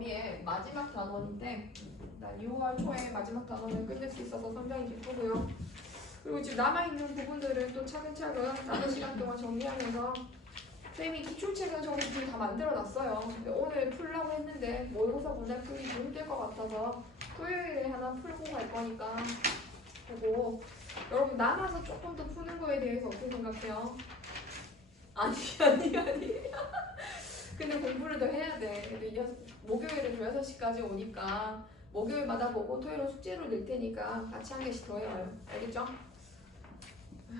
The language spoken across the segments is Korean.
범위의 마지막 단원인데 나 6월 초에 마지막 단원을 끝낼 수 있어서 상당히 기쁘고요. 그리고 지금 남아있는 부분들은 또 차근차근 남은 시간 동안 정리하면서 쌤이 기출책은 저희 다 만들어놨어요. 근데 오늘 풀려고 했는데 모의고사 문제 풀기 좀 힘들 것 같아서 토요일에 하나 풀고 갈 거니까 그리고 여러분 남아서 조금 더 푸는 거에 대해서 어떻게 생각해요? 아니 근데 공부를 더 해야 돼. 근데 목요일은 또 6시까지 오니까 목요일마다 보고 토요일은 숙제로 낼 테니까 같이 한 개씩 더 해와요. 알겠죠?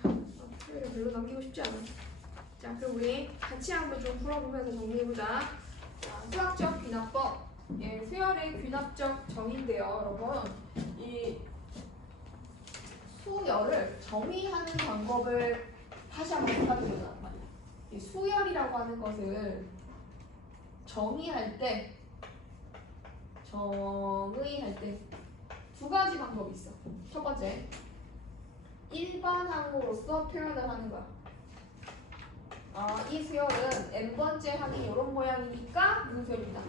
토요일에 별로 남기고 싶지 않아. 자, 그럼 우리 같이 한번 좀 풀어보면서 정리해보자. 자, 수학적 귀납법. 예, 수열의 귀납적 정의인데요, 여러분. 이 수열을 정의하는 방법을 다시 한번 생각해보자. 이 수열이라고 하는 것을 정의할 때 두 가지 방법이 있어. 첫 번째, 일반항으로서 표현을 하는 거야. 이 수열은 n번째 항이 이런 모양이니까 무슨 수열이다.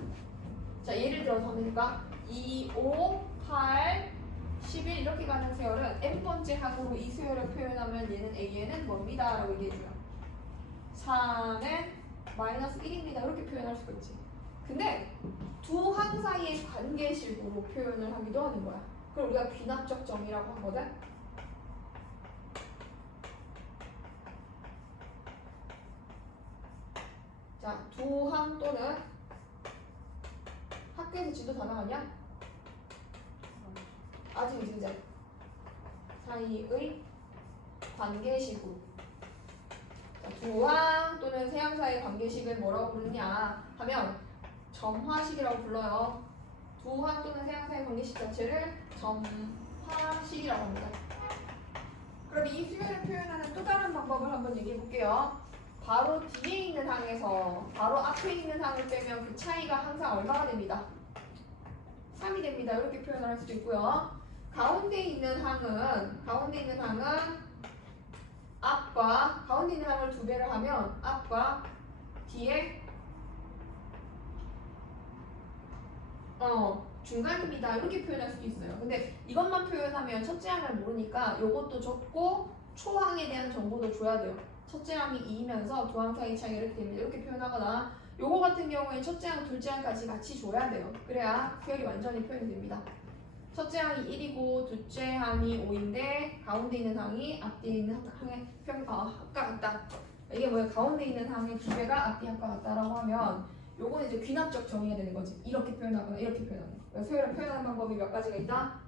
자, 예를 들어서 한번 해볼까? 2, 5, 8, 11 이렇게 가는 수열은 n번째 항으로 이 수열을 표현하면 얘는 a는 뭡니다 라고 얘기해줘요. 3은 마이너스 1입니다 이렇게 표현할 수가 있지. 근데 두 항 사이의 관계식으로 표현을 하기도 하는 거야. 그걸 우리가 귀납적 정의라고 하거든. 자, 두 항 또는 학교에서 지도 다 나왔냐? 아직 이제 사이의 관계식으로. 자, 두 항 또는 세 항 사이의 관계식을 뭐라고 부르냐 하면 점화식이라고 불러요. 두 항 또는 세 항 사이의 관계식 자체를 점화식이라고 합니다. 그럼 이 수열을 표현하는 또 다른 방법을 한번 얘기해 볼게요. 바로 뒤에 있는 항에서 바로 앞에 있는 항을 빼면 그 차이가 항상 얼마가 됩니다. 3이 됩니다. 이렇게 표현을 할 수도 있고요. 가운데 있는 항은 앞과 가운데 있는 항을 두 배를 하면 앞과 뒤에 중간입니다. 이렇게 표현할 수도 있어요. 근데 이것만 표현하면 첫째 항을 모르니까 이것도 적고 초항에 대한 정보도 줘야 돼요. 첫째 항이 2이면서 두 항 사이 차이가 이렇게 됩니다. 이렇게 표현하거나 요거 같은 경우에 첫째 항, 둘째 항까지 같이 줘야 돼요. 그래야 수열이 완전히 표현이 됩니다. 첫째 항이 1이고 둘째 항이 5인데 가운데 있는 항이 앞뒤에 있는 항의 합과 같다. 이게 뭐야? 가운데 있는 항의 두 배가 앞뒤 합과 같다라고 하면 요거는 이제 귀납적 정의가 되는 거지. 이렇게 표현하거나 이렇게 표현하는 거. 수열을 표현하는 방법이 몇 가지가 있다?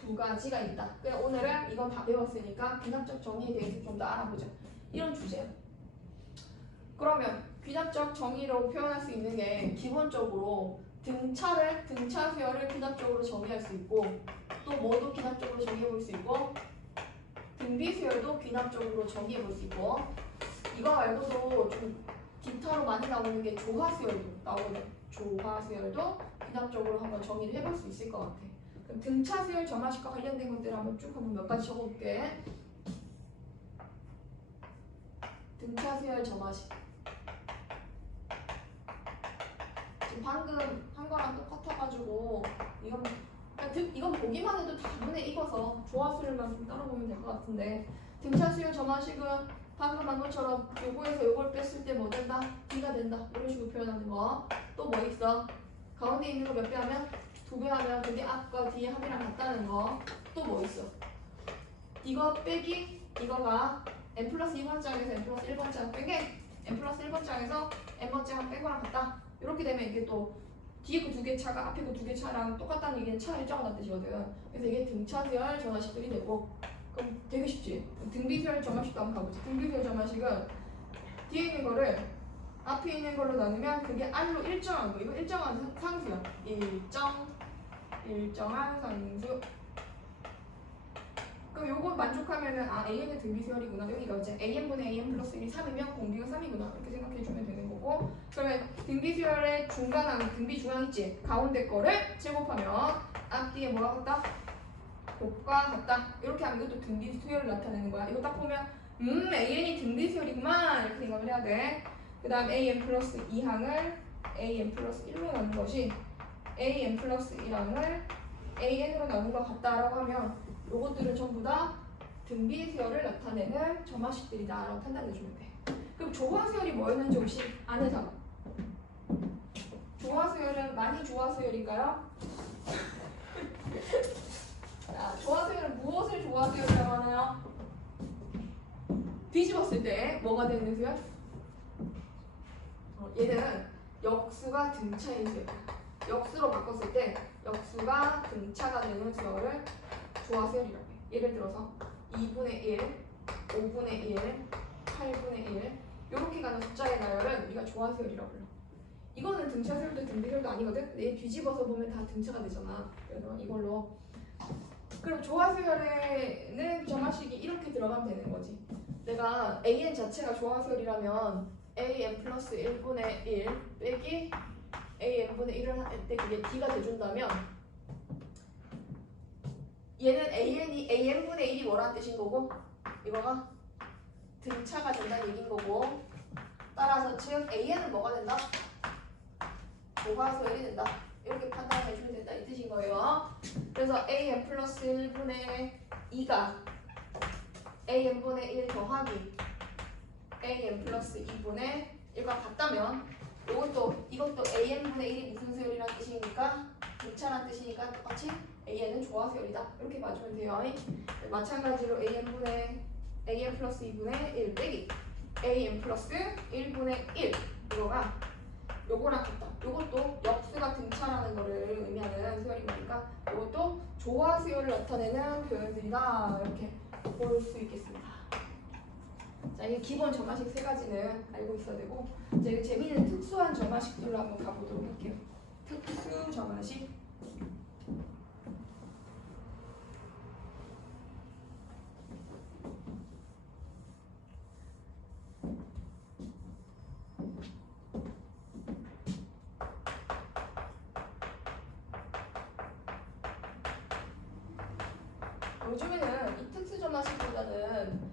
두 가지가 있다. 그래서 오늘은 이건 다 배웠으니까 귀납적 정의에 대해서 좀 더 알아보자. 이런 주제야. 그러면 귀납적 정의로 표현할 수 있는 게 기본적으로 등차 수열을 귀납적으로 정의할 수 있고 또 뭐도 귀납적으로 정의해 볼 수 있고 등비 수열도 귀납적으로 정의해 볼 수 있고 이거 말고도 좀 기타로 많이 나오는 게 조화수열도 나오거든. 조화수열도 귀납적으로 한번 정의를 해볼 수 있을 것 같아. 그럼 등차수열 점화식과 관련된 것들 한번 쭉 한번 몇 가지 적어볼게. 등차수열 점화식. 지금 방금 한 거랑 똑같아가지고 이건 보기만 해도 다 눈에 익어서 조화수열만 좀 따라보면 될 것 같은데 등차수열 점화식은 방금 한 것처럼 요거에서 요걸 뺐을 때 뭐 된다? D가 된다. 이런 식으로 표현하는 거. 또 뭐 있어? 가운데 있는 거 몇 배 하면? 2배 하면 그게 앞과 뒤의 합이랑 같다는 거. 또 뭐 있어? 이거 빼기 이거가 n 플러스 2번장에서 n 플러스 1번장 뺀게 n 플러스 1번장에서 n번장 뺀 거랑 같다. 이렇게 되면 이게 또 뒤에 그 두 개 차가 앞에 그 두 개 차랑 똑같다는 얘기는 차 일정하다는 뜻이거든. 그래서 이게 등차수열 점화식들이 되고 그럼 되게 쉽지. 등비수열 점화식도 한번 가보자. 등비수열 점화식은 뒤에 있는 거를 앞에 있는 걸로 나누면 그게 R로 일정한 거. 이거 일정한 상수야. 일정한 상수. 그럼 요거 만족하면은 AN은 등비수열이구나. 여기가 이제 AN분의 AN 플러스 1이 3이면 공비가 3이구나. 이렇게 생각해주면 되는 거고. 그러면 등비수열의 중간항, 등비 중앙 있지? 가운데 거를 제곱하면 앞뒤에 뭐가 같다? 곱과 같다. 이렇게 하면 이것도 등비수열을 나타내는 거야. 이거 딱 보면 AN이 등비수열이구만 이렇게 생각을 해야 돼. 그 다음 AN 플러스 2항을 AN 플러스 1로 나눈 것이 an 플러스 1항을 an으로 나눈 것 같다라고 하면 요것들은 전부 다 등비수열을 나타내는 점화식들이다 라고 판단해주면 돼. 그럼 조화수열이 뭐였는지 혹시 아는 사람? 조화수열은 많이 조화수열인가요? 자, 조화수열은 무엇을 조화수열이라고 하나요? 뒤집었을 때 뭐가 되는 수열? 얘는 역수가 등차인 수열. 역수로 바꿨을 때 역수가 등차가 되는 수열을 조화수열이라고 해. 예를 들어서 2분의 1, 5분의 1, 8분의 1 이렇게 가는 숫자의 나열은 우리가 조화수열이라고 불러. 이거는 등차수열도 등비수열도 아니거든? 근데 얘 뒤집어서 보면 다 등차가 되잖아. 그래서 이걸로 그럼 조화수열에는 점화식이 이렇게 들어가면 되는 거지. 내가 an 자체가 조화수열이라면 an 플러스 1분의 1 빼기 an분의 1을 할 때 그게 d가 돼준다면 얘는 an분의 1이 뭐라는 뜻인 거고 이거가 등차가 된다는 얘기인 거고 따라서 즉 an은 뭐가 된다? 조화수열이 된다. 이렇게 판단해주면 된다 이 뜻인 거예요. 그래서 an 플러스 1분의 2가 an분의 1 더하기 an 플러스 2분의 1과 같다면 이것도 an분의 1이 무슨 수열이라는 뜻이니까 등차라는 뜻이니까 똑같이 an은 조화수열이다. 이렇게 봐주면 돼요. 마찬가지로 an 플러스 2분의 1 빼기 an 플러스 1분의 1 이거가 요거랑 같다. 요것도 역수가 등차라는 거를 의미하는 수열인 거니까 요것도 조화수열을 나타내는 표현들이다. 이렇게 볼 수 있겠습니다. 자, 이게 기본 점화식 세 가지는 알고 있어야 되고 이제 재미있는 특수한 점화식들로 한번 가보도록 할게요. 특수 점화식. 요즘에는 이 특수 점화식보다는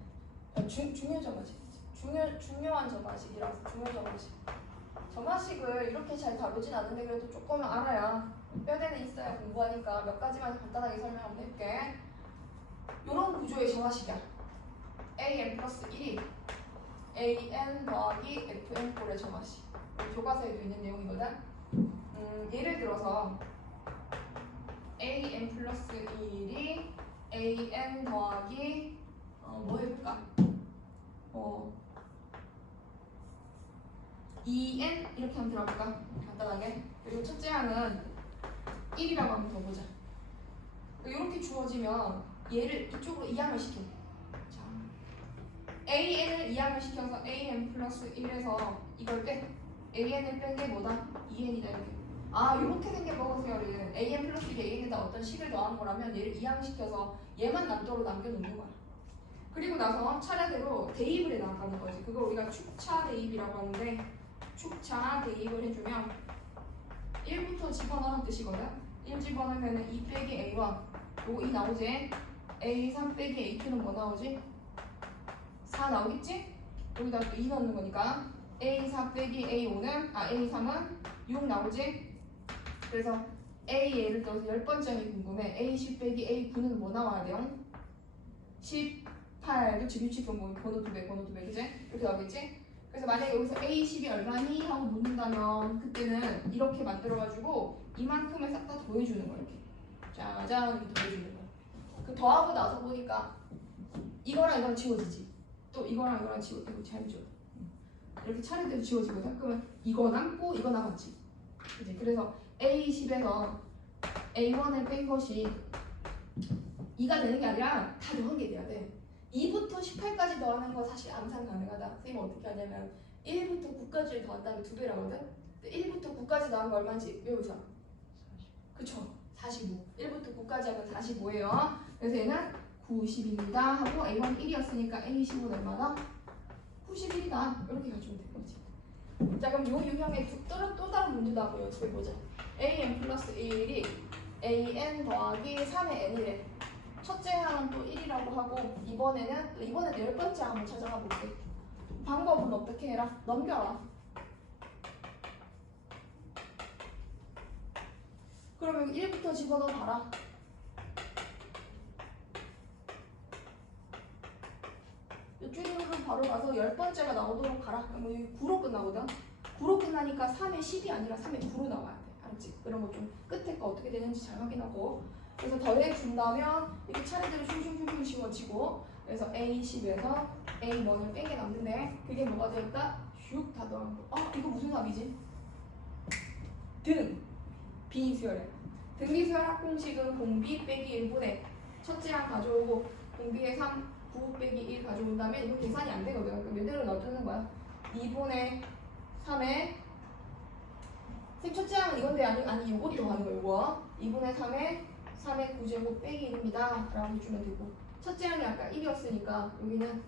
중요 점화식, 중요한 점화식이라서 중요 점화식. 점화식을 이렇게 잘 다루진 않는데 그래도 조금은 알아야 뼈대는 있어야 공부하니까 몇 가지만 간단하게 설명 한번 해볼게. 이런 구조의 점화식이야. an 플러스 1이 an 더하기 fn4의 점화식. 교과서에도 있는 내용이거든. 예를 들어서 an 플러스 1이 an 더하기 뭐 해볼까? 2n 이렇게 한번 들어볼까? 간단하게. 그리고 첫째 항은 1이라고 한번 더 보자. 이렇게 주어지면 얘를 이쪽으로 이항을 시켜. 자, an을 이항을 시켜서 an 플러스 1에서 이걸 빼. an을 뺀 게 뭐다? 2n이다 이렇게. 이렇게 생긴 버거수열은 an 플러스 1이 an에다 어떤 식을 더한 거라면 얘를 이항시켜서 얘만 남도로 남겨놓는 거야. 그리고 나서 차례대로 대입을 해 나가는 거지. 그걸 우리가 축차 대입이라고 하는데 축차 대입을 해주면 1부터 집어넣는 뜻이거든. 1 집어넣으면 2 빼기 A1 요거 2 나오지. A3 빼기 A2는 뭐 나오지? 4 나오겠지? 여기다 또 2 넣는 거니까 A4 빼기 A5는 A3은 6 나오지? 그래서 A 예를 들어서 10번째이 궁금해. A10 빼기 A9는 뭐 나와야 돼요? 18 그치? 유치원 보면 번호 2배 그치? 이렇게 나오겠지? 그래서 만약에 여기서 A10이 얼마니? 하고 묻는다면 그때는 이렇게 만들어가지고 이만큼을 싹 다 더해주는 거야. 이렇게 짜잔 이렇게 더해주는 거야. 그 더하고 나서 보니까 이거랑 이거랑 지워지지. 또 이거랑 이거랑 지워지고 잘 지워. 이렇게 차례대로 지워지거든. 그러면 이거 남고 이거 남았지. 그치? 그래서 A10에서 A1을 뺀 것이 2가 되는 게 아니라 다 더한 게 돼야 돼. 2부터 18까지 더하는 거 사실 암산 가능하다. 선생님은 어떻게 하냐면 1부터 9까지를 더한다면 2배라거든. 1부터 9까지 더한 거 얼마인지 외우자. 그쵸? 45. 1부터 9까지 하면 45예요. 그래서 얘는 90입니다 하고 A1 1이었으니까 A15는 얼마나? 91이다. 이렇게 가지면 되는 거지. 자, 그럼 요 유형의 또 다른 문제도 한번 연습해보자. an 플러스 1이 an 더하기 3의 n이래. 첫째 항은 또 1이라고 하고 이번에는 10번째 항을 찾아가 볼게. 방법은 어떻게 해라? 넘겨라. 그러면 1부터 집어넣어 봐라. 이쪽으로 바로 가서 10번째가 나오도록 가라. 그러면 여기 9로 끝나거든. 9로 끝나니까 3에 10이 아니라 3에 9로 나와야 돼. 알았지? 그런 거 좀 끝에 거 어떻게 되는지 잘 확인하고. 그래서 더해준다면 이렇게 차례대로 슝슝슝슝 씌워지고, 그래서 A10에서 A1을 뺀 게 남는데 그게 뭐가 되었다? 슉 다 더한 거. 아 이거 무슨 합이지? 등 비수열해. 등비수열 합공식은 공비 빼기 1분의 첫째항 가져오고 공비의 3 9 빼기 1 가져온다면 이거 계산이 안 되거든. 그럼 이대로 놔두는 거야. 2분의 3에 쌤 첫째항은 이건데 아니 이것도 하는 거 이거 2분의 3에 3의 9제곱 빼기 1입니다 라고 해주면 되고, 첫째항이 아까 1이었으니까 여기는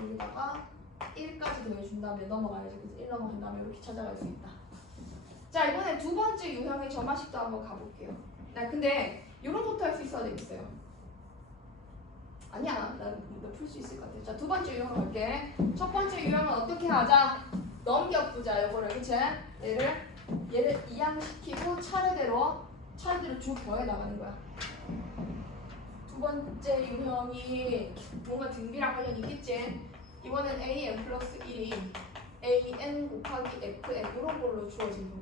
여기다가 1까지 더해준 다음에 넘어가야지. 그래서 1 넘어간 다음에 이렇게 찾아갈 수 있다. 자 이번에 두 번째 유형의 점화식도 한번 가볼게요. 나 근데 이런 것도 할 수 있어야 되겠어요. 아니야, 나 풀 수 있을 것 같아. 자 두 번째 유형 갈게. 첫 번째 유형은 어떻게 하자? 넘겨보자. 요거를 그치? 얘를 이항시키고 차례대로 쭉 더해 나가는 거야. 두 번째 유형이 뭔가 등비랑 관련이 있겠지? 이번엔 AN 플러스 1이 AN 곱하기 FN 이런 걸로 주어진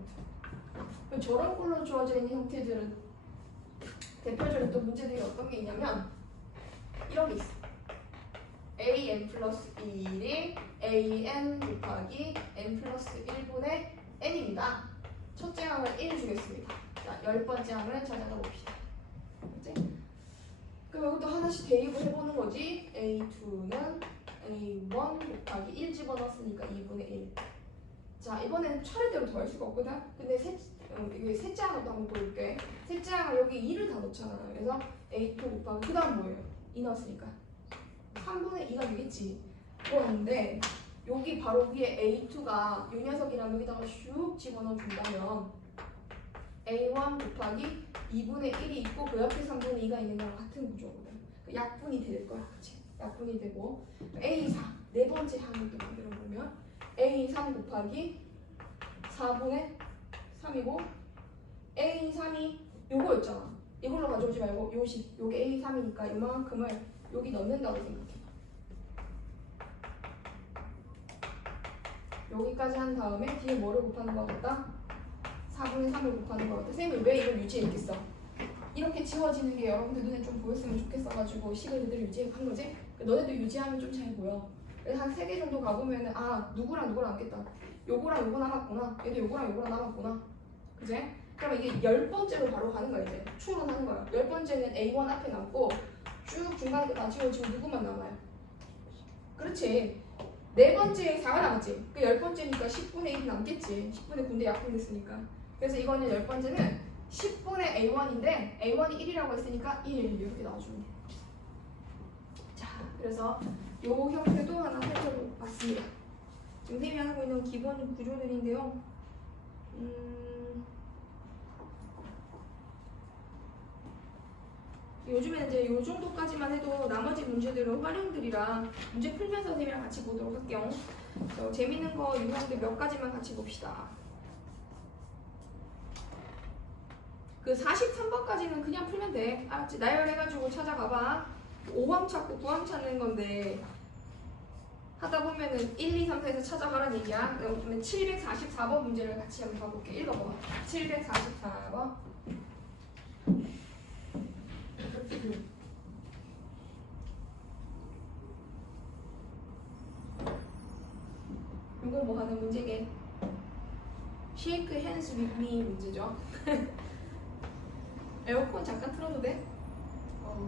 형태. 저런 걸로 주어져 있는 형태들은 대표적인 또 문제들이 어떤 게 있냐면 이런 게 있어. AN 플러스 1이 AN 곱하기 N 플러스 1분의 N입니다. 첫째 항을 1 주겠습니다. 자, 10번째 항을 찾아가 봅시다. 그치? 그럼 이것도 하나씩 대입을 해보는 거지. A2는 A1 곱하기 1 집어넣었으니까 2분의 1. 자, 이번에는 차례대로 더할 수가 없거든? 근데 셋째 항을 또 한번 보여줄게. 셋째 항을 여기 2를 다 넣잖아. 그래서 A2 곱하기 그 다음 뭐예요? 2 넣었으니까 3분의 2가 되겠지. 그런데 여기 바로 위에 A2가 이 녀석이랑 여기다가 슉 집어넣어 준다면 A1 곱하기 2분의 1이 있고 그 옆에 3분의 2가 있는 거랑 같은 구조거든. 약분이 될 거야. 그치? 약분이 되고 A4 네 번째 항을 또 만들어 보면 A3 곱하기 4분의 3이고 A3이 요거였잖아. 이걸로 가져오지 말고 요식 요게 A3이니까 이만큼을 여기 넣는다고 생각해. 여기까지 한 다음에 뒤에 뭐를 곱하는 거 같다? 4분의 3을 곱하는 거 같아. 선생님이 왜 이걸 유지했겠어? 이렇게 지워지는 게 여러분들 눈에 좀 보였으면 좋겠어가지고 식을 그대로 유지한 거지? 너네도 유지하면 좀 잘 보여. 그래서 한 3개 정도 가보면은 아 누구랑 누구랑 남겠다. 요거랑 요거 남았구나. 얘도 요거랑 요거랑 남았구나. 그지? 그럼 이게 10번째로 바로 가는 거야 이제. 추론하는 거야. 10번째는 A1 앞에 남고 쭉 중간에 다 지워지고 누구만 남아요? 그렇지. 네 번째에 4가 남았지. 그 10번째니까 10분의 1이 남겠지. 10분의 9인데 약분됐으니까. 그래서 이거는 10번째는 10분의 A1인데 A1이 1이라고 했으니까 1 이렇게 나와주는 거야. 자, 그래서 요 형태도 하나 살펴봤습니다. 지금 선생님이 하고 있는 기본 구조들인데요. 요즘에는 이제 요 정도까지만 해도 나머지 문제들은 활용들이랑 문제 풀면서 선생님이랑 같이 보도록 할게요. 재밌는 거 유형들 몇 가지만 같이 봅시다. 그 43번까지는 그냥 풀면 돼. 알았지? 나열해가지고 찾아가봐. 5항 찾고 9항 찾는 건데 하다 보면은 1, 2, 3, 4에서 찾아가라는 얘기야. 그러면 744번 문제를 같이 한번 봐볼게. 읽어봐. 744번. 이거 뭐 하는 문제게? Shake hands with me 문제죠. 에어컨 잠깐 틀어도 돼? 아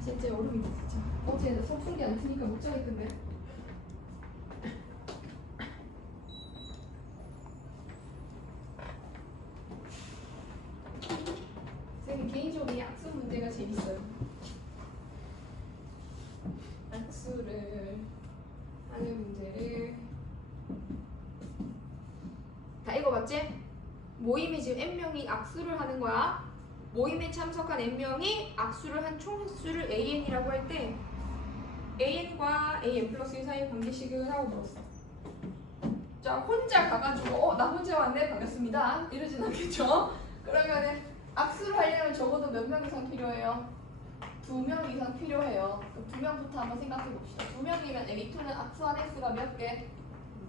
진짜 여름이다 진짜. 어제 선풍기 안 트니까 못 자겠던데. 선생님 개인적으로 이 악수 문제가 재밌어요. 악수를 하는 문제를 다 읽어봤지? 모임에 지금 N명이 악수를 하는 거야. 모임에 참석한 N명이 악수를 한 총 횟수를 AN이라고 할 때 AN과 AN 플러스 1 사이 관계식을 하고 물었어. 자 자, 혼자 가가지고 나 혼자 왔네 반갑습니다 이러진 않겠죠? 그러면은 악수를 하려면 적어도 몇 명 이상 필요해요? 2명 이상 필요해요. 그럼 2명부터 한번 생각해 봅시다. 2명이면 A2는 악수한 횟수가 몇 개?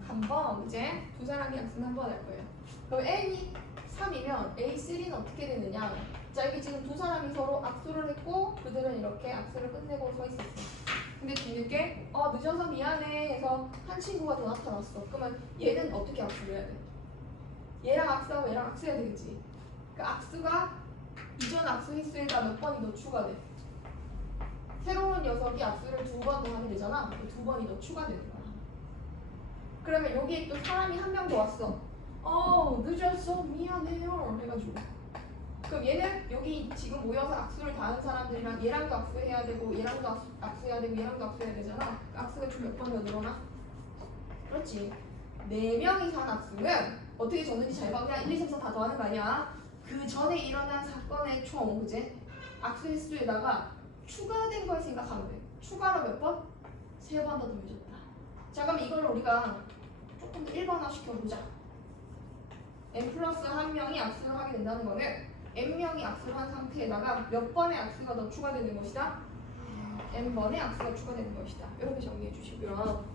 한 번. 이제 두 사람이 악수는 한 번 할 거예요. 그럼 N이 3이면 A3는 어떻게 되느냐? 자, 이게 지금 두 사람이 서로 악수를 했고 그들은 이렇게 악수를 끝내고 서 있었어. 근데 뒤늦게 늦어서 미안해 해서 한 친구가 더 나타났어. 그러면 얘는 어떻게 악수를 해야 돼? 얘랑 악수하고 얘랑 악수해야 되겠지. 그 악수가 이전 악수 횟수에다 몇 번이 더 추가돼. 새로운 녀석이 악수를 2번 더 하게 되잖아. 2번이 더 추가되는 거야. 그러면 여기에 또 사람이 한 명 더 왔어. 늦었어 미안해요 해가지고. 그럼 얘는 여기 지금 모여서 악수를 다 하는 사람들이랑 얘랑도 악수해야 되고 얘랑도 악수해야 되고 얘랑도 악수해야 되잖아. 악수가 좀 몇 번 더 늘어나? 그렇지. 4명이서 한 악수는 어떻게 졌는지 잘 봐. 그냥 1, 2, 3, 4 다 더하는 거 아니야. 그 전에 일어난 사건의 총, 그제? 악수 횟수에다가 추가된 걸 생각하면 돼. 추가로 몇 번? 3번 더 더해줬다. 자, 그럼 이걸 우리가 조금 더 일반화 시켜보자. n 플러스 한 명이 악수를 하게 된다는 거는 n명이 악수를 한 상태에다가 몇 번의 악수가 더 추가되는 것이다? n번의 악수가 추가되는 것이다. 이렇게 정리해 주시고요.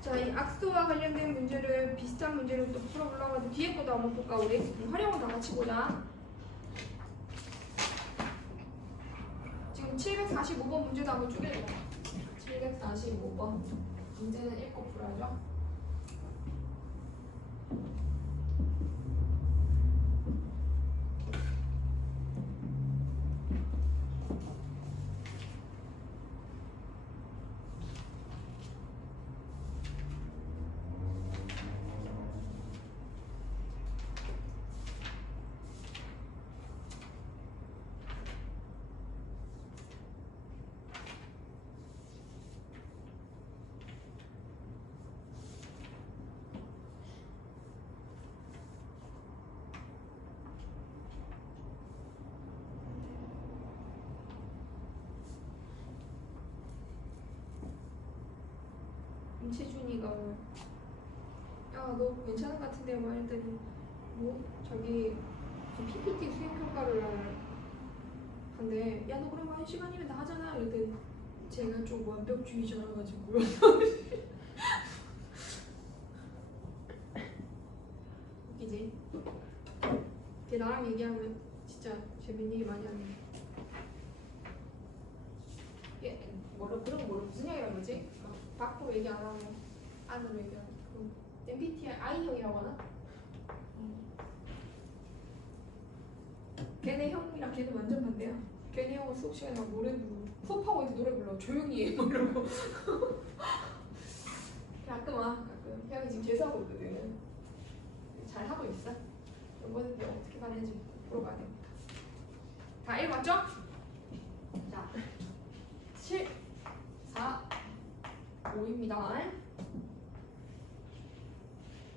자, 이 악수와 관련된 문제를 비슷한 문제를 또 풀어보려고 뒤에 것도 한번 볼까 우리? 활용을 다 같이 보자. 지금 745번 문제도 한번 쭉 읽어봐. 745번 문제는 읽고 풀어야죠. 임채준이가 야 너 괜찮은 것 같은데 뭐 했더니 뭐 저기 PPT 수행평가를 한대. 야 너 그럼 1시간이면 다 하잖아. 이랬더니 제가 좀 완벽주의자라 가지고요. 웃기지? 걔 나랑 얘기하면 진짜 재밌는 얘기 많이 하네. 얘 그런 거 무슨 얘기라는 거지? 밖으로 얘기 안 하고 안으로 얘기하는 그 MBTI I형이라고 하나? 걔네 형이랑 걔는 완전 반대야. 걔네 형은 수업 시간에 막 노래 부르고 수업하고 있는데 노래 불러. 조용히 해. 막 이러고. 가끔 형이 지금 재수하고 있거든. 잘 하고 있어. 이번에 어떻게 가는지 물어봐야 됩니다. 다 읽었죠? 자, 7, 4, 5입니다.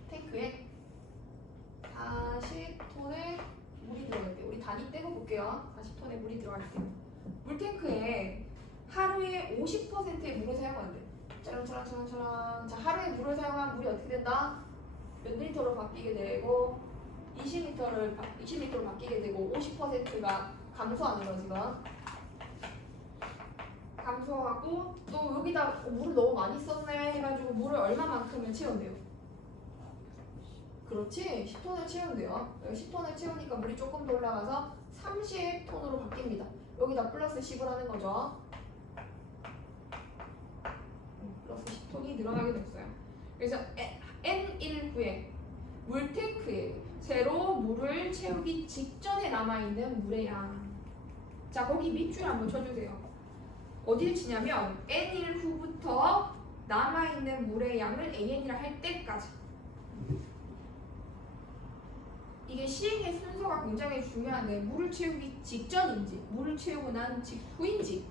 탱크에 40톤의 물이 들어갈게요. 우리 단위 떼고 볼게요. 40톤의 물이 들어갈게요. 물탱크에 하루에 50%의 물을 사용한대. 짜랑짜랑짜랑짜랑. 자, 하루에 물을 사용한 물이 어떻게 된다? 몇 리터로 바뀌게 되고 20리터로 바뀌게 되고 50%가 감소하는 거 지금. 감소하고 또 여기다 물을 너무 많이 썼네 해가지고 물을 얼마만큼을 채운대요? 그렇지, 10톤을 채운대요. 10톤을 채우니까 물이 조금 더 올라가서 30톤으로 바뀝니다. 여기다 플러스 10을 하는 거죠. 플러스 10톤이 늘어나게 됐어요. 그래서 N19에 물탱크에 새로 물을 채우기 직전에 남아있는 물의 양. 자, 거기 밑줄 한번 쳐주세요. 어디를 치냐면 N1 후부터 남아있는 물의 양을 AN이라 할 때까지. 이게 시행의 순서가 굉장히 중요한데 물을 채우기 직전인지 물을 채우고 난 직후인지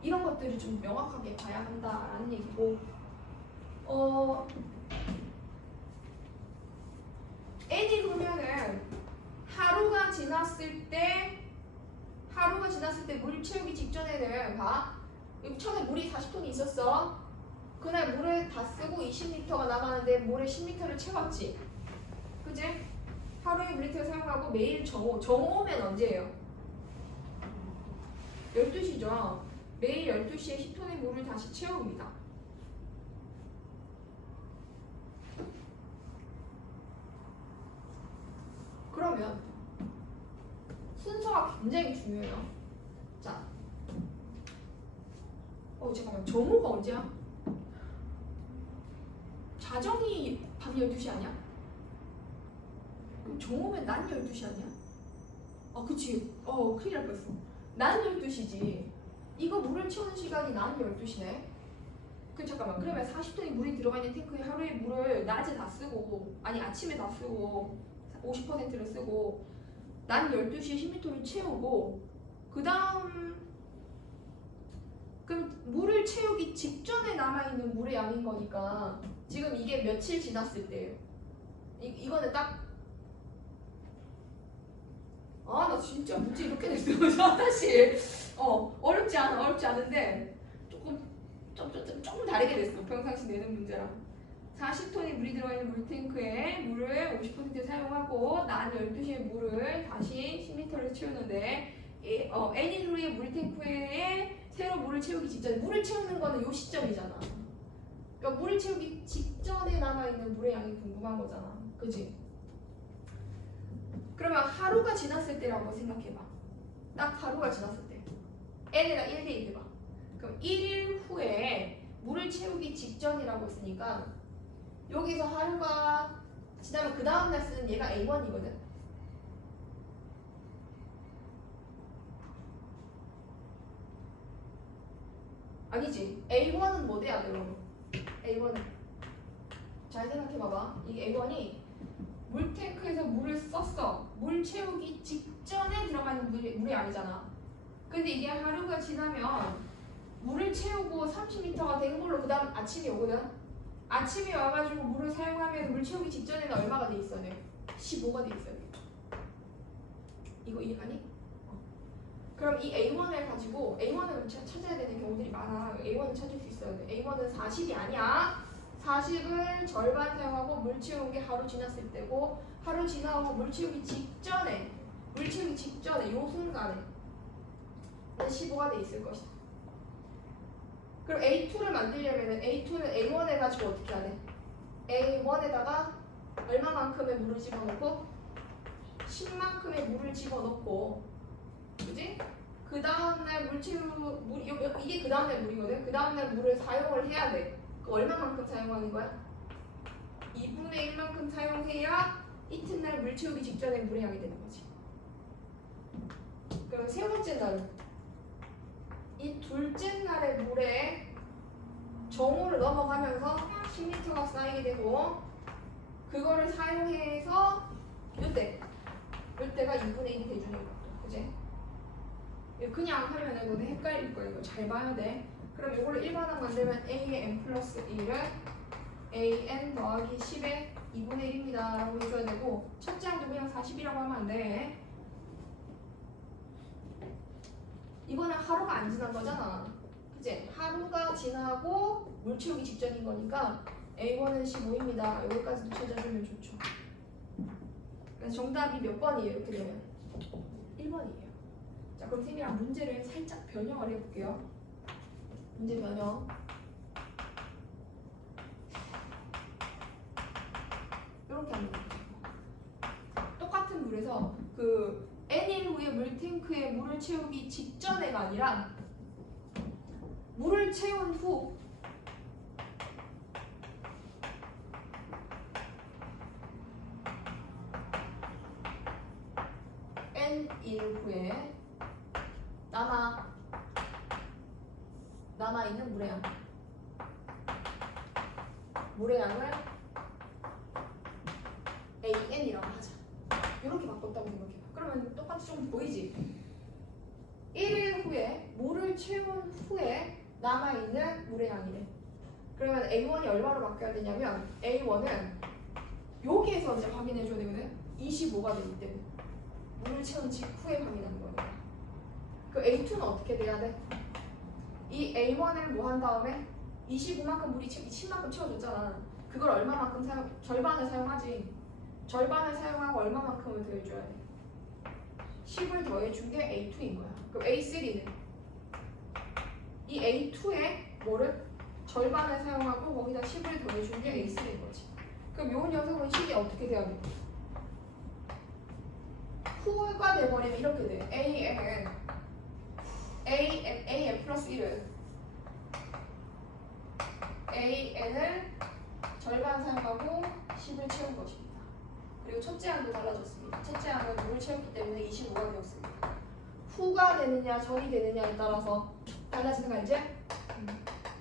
이런 것들을 좀 명확하게 봐야 한다라는 얘기고 N이 그러면은 하루가 지났을 때 물 채우기 직전에는 봐. 여기 처음에 물이 40톤이 있었어. 그날 물을 다 쓰고 20리터가 남았는데 물에 10리터를 채웠지. 그지? 하루에 물리터를 사용하고 매일 정오면 언제예요? 12시죠. 매일 12시에 10톤의 물을 다시 채웁니다. 그러면 순서가 굉장히 중요해요. 자, 잠깐만, 정오가 언제야? 자정이 밤 12시 아니야? 그럼 정오면 낮 12시 아니야? 그치. 큰일 날 뻔했어. 낮 12시지. 이거 물을 채우는 시간이 낮 12시네. 잠깐만. 그러면 40톤이 물이 들어가 있는 탱크에 하루에 물을 낮에 다 쓰고, 아니 아침에 다 쓰고, 50%를 쓰고, 낮 12시에 10리터를 채우고, 그 다음, 그럼 물을 채우기 직전에 남아있는 물의 양인 거니까, 지금 이게 며칠 지났을 때예요. 이거는 딱, 나 진짜 문제 이렇게 됐어요. 사실 어렵지 않은데 조금 다르게 됐어. 평상시 내는 문제랑. 40톤의 물이 들어있는 물탱크에 물을 50% 사용하고 낮 12시에 물을 다시 10리터를 채우는데 n일 후에 물탱크에 새로 물을 채우기 직전에 물을 채우는 거는 요 시점이잖아. 그러니까 물을 채우기 직전에 남아있는 물의 양이 궁금한 거잖아. 그치? 그러면 하루가 지났을 때라고 생각해봐. 딱 하루가 지났을 때. n에다 1대 1 해봐. 그럼 1일 후에 물을 채우기 직전이라고 했으니까 여기서 하루가 지나면 그 다음날 쓰는 얘가 A1이거든. 아니지. A1은 뭐 돼야 돼, 그러면? A1은 잘 생각해봐봐. 이게 A1이 물탱크에서 물을 썼어. 물 채우기 직전에 들어가는 물이 아니잖아. 근데 이게 하루가 지나면 물을 채우고 30리터가 된 걸로 그 다음 아침이 오거든. 아침에 와가지고 물을 사용하면 물 채우기 직전에는 얼마가 돼 있어야 돼? 15가 돼 있어야 돼. 이거 이해가니? 그럼 이 A1을 가지고 A1을 찾아야 되는 경우들이 많아. A1을 찾을 수 있어야 돼. A1은 40이 아니야. 40을 절반 사용하고 물 채운 게 하루 지났을 때고, 하루 지나고 물 채우기 직전에 요 순간에 15가 돼 있을 것이다. 그럼 A2를 만들려면 A2는 A1에 가지고 어떻게 해야 돼? A1에다가 얼마만큼의 물을 집어넣고 10만큼의 물을 집어넣고, 그지? 그 다음날 이게 그 다음날 물이거든. 그 다음날 물을 사용을 해야 돼. 그 얼마만큼 사용하는 거야? 2분의 1만큼 사용해야 이튿날 물 채우기 직전에 물의 양이 되는 거지. 그럼 세 번째 날은 이 둘째 날의 물에 정오를 넘어가면서 10리터가 쌓이게 되고, 그거를 사용해서 이때가 2분의 1이 돼주는 거야. 그지? 그냥 하면은 너네 헷갈릴 거야. 이거 잘 봐야 돼. 그럼 이걸로 일반항 만들면 A의 n 플러스 1을 AN 더하기 10의 2분의 1입니다 라고 해줘야 되고, 첫째 항도 그냥 40이라고 하면 안 돼. 이거는 하루가 안 지난 거잖아. 그치? 하루가 지나고 물 채우기 직전인 거니까 A1은 15입니다. 여기까지도 찾아주면 좋죠. 그래서 정답이 몇 번이에요? 이렇게 되면 1번이에요. 자, 그럼 쌤이랑 문제를 살짝 변형을 해볼게요. 문제 변형. 이렇게 하면 돼요. 똑같은 물에서 그 n일 후에 물탱크에 물을 채우기 직전에가 아니라 물을 채운 후 n일 후에 남아있는 물의 양을 AN이라고 하자. 이렇게 바꿨다고 생각해봐. 그러면 똑같이 좀 보이지? 1일 후에 물을 채운 후에 남아있는 물의 양이래. 그러면 A1이 얼마로 바뀌어야 되냐면 A1은 여기에서 이제 확인해줘야 되거든. 25가 되기 때문에 물을 채운 직후에 확인하는 거니까. 그 A2는 어떻게 돼야 돼? 이 A1을 뭐 한 다음에 25만큼 물이 10만큼 채워줬잖아. 그걸 얼마만큼 절반을 사용하지. 절반을 사용하고 얼마만큼을 더해줘야 돼. 10을 더해준 게 A2인 거야. 그럼 A3는 이 A2에 뭐를 절반을 사용하고 거기다 10을 더해준 게 A3인 거지. 그럼 요 녀석은 식이 어떻게 돼야 돼? 후가 돼버리면 이렇게 돼. AN 플러스 1을 AN을 절반 사용하고 10을 채운 것입니다. 그리고 첫째 항도 달라졌습니다. 첫째 항은 물을 채웠기 때문에 25가 되었습니다. 후가 되느냐 전이 되느냐에 따라서 달라지는 거 알지?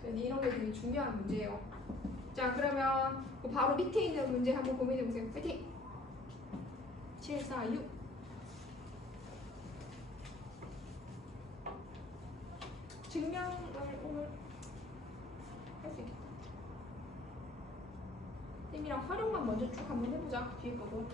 이런 게 되게 중요한 문제예요. 자, 그러면 바로 밑에 있는 문제 한번 고민해보세요. 파이팅! 7, 4, 6 증명을 오늘 할 수 있겠다. 쌤이랑 활용만 먼저 쭉 한번 해보자. 뒤에 거도.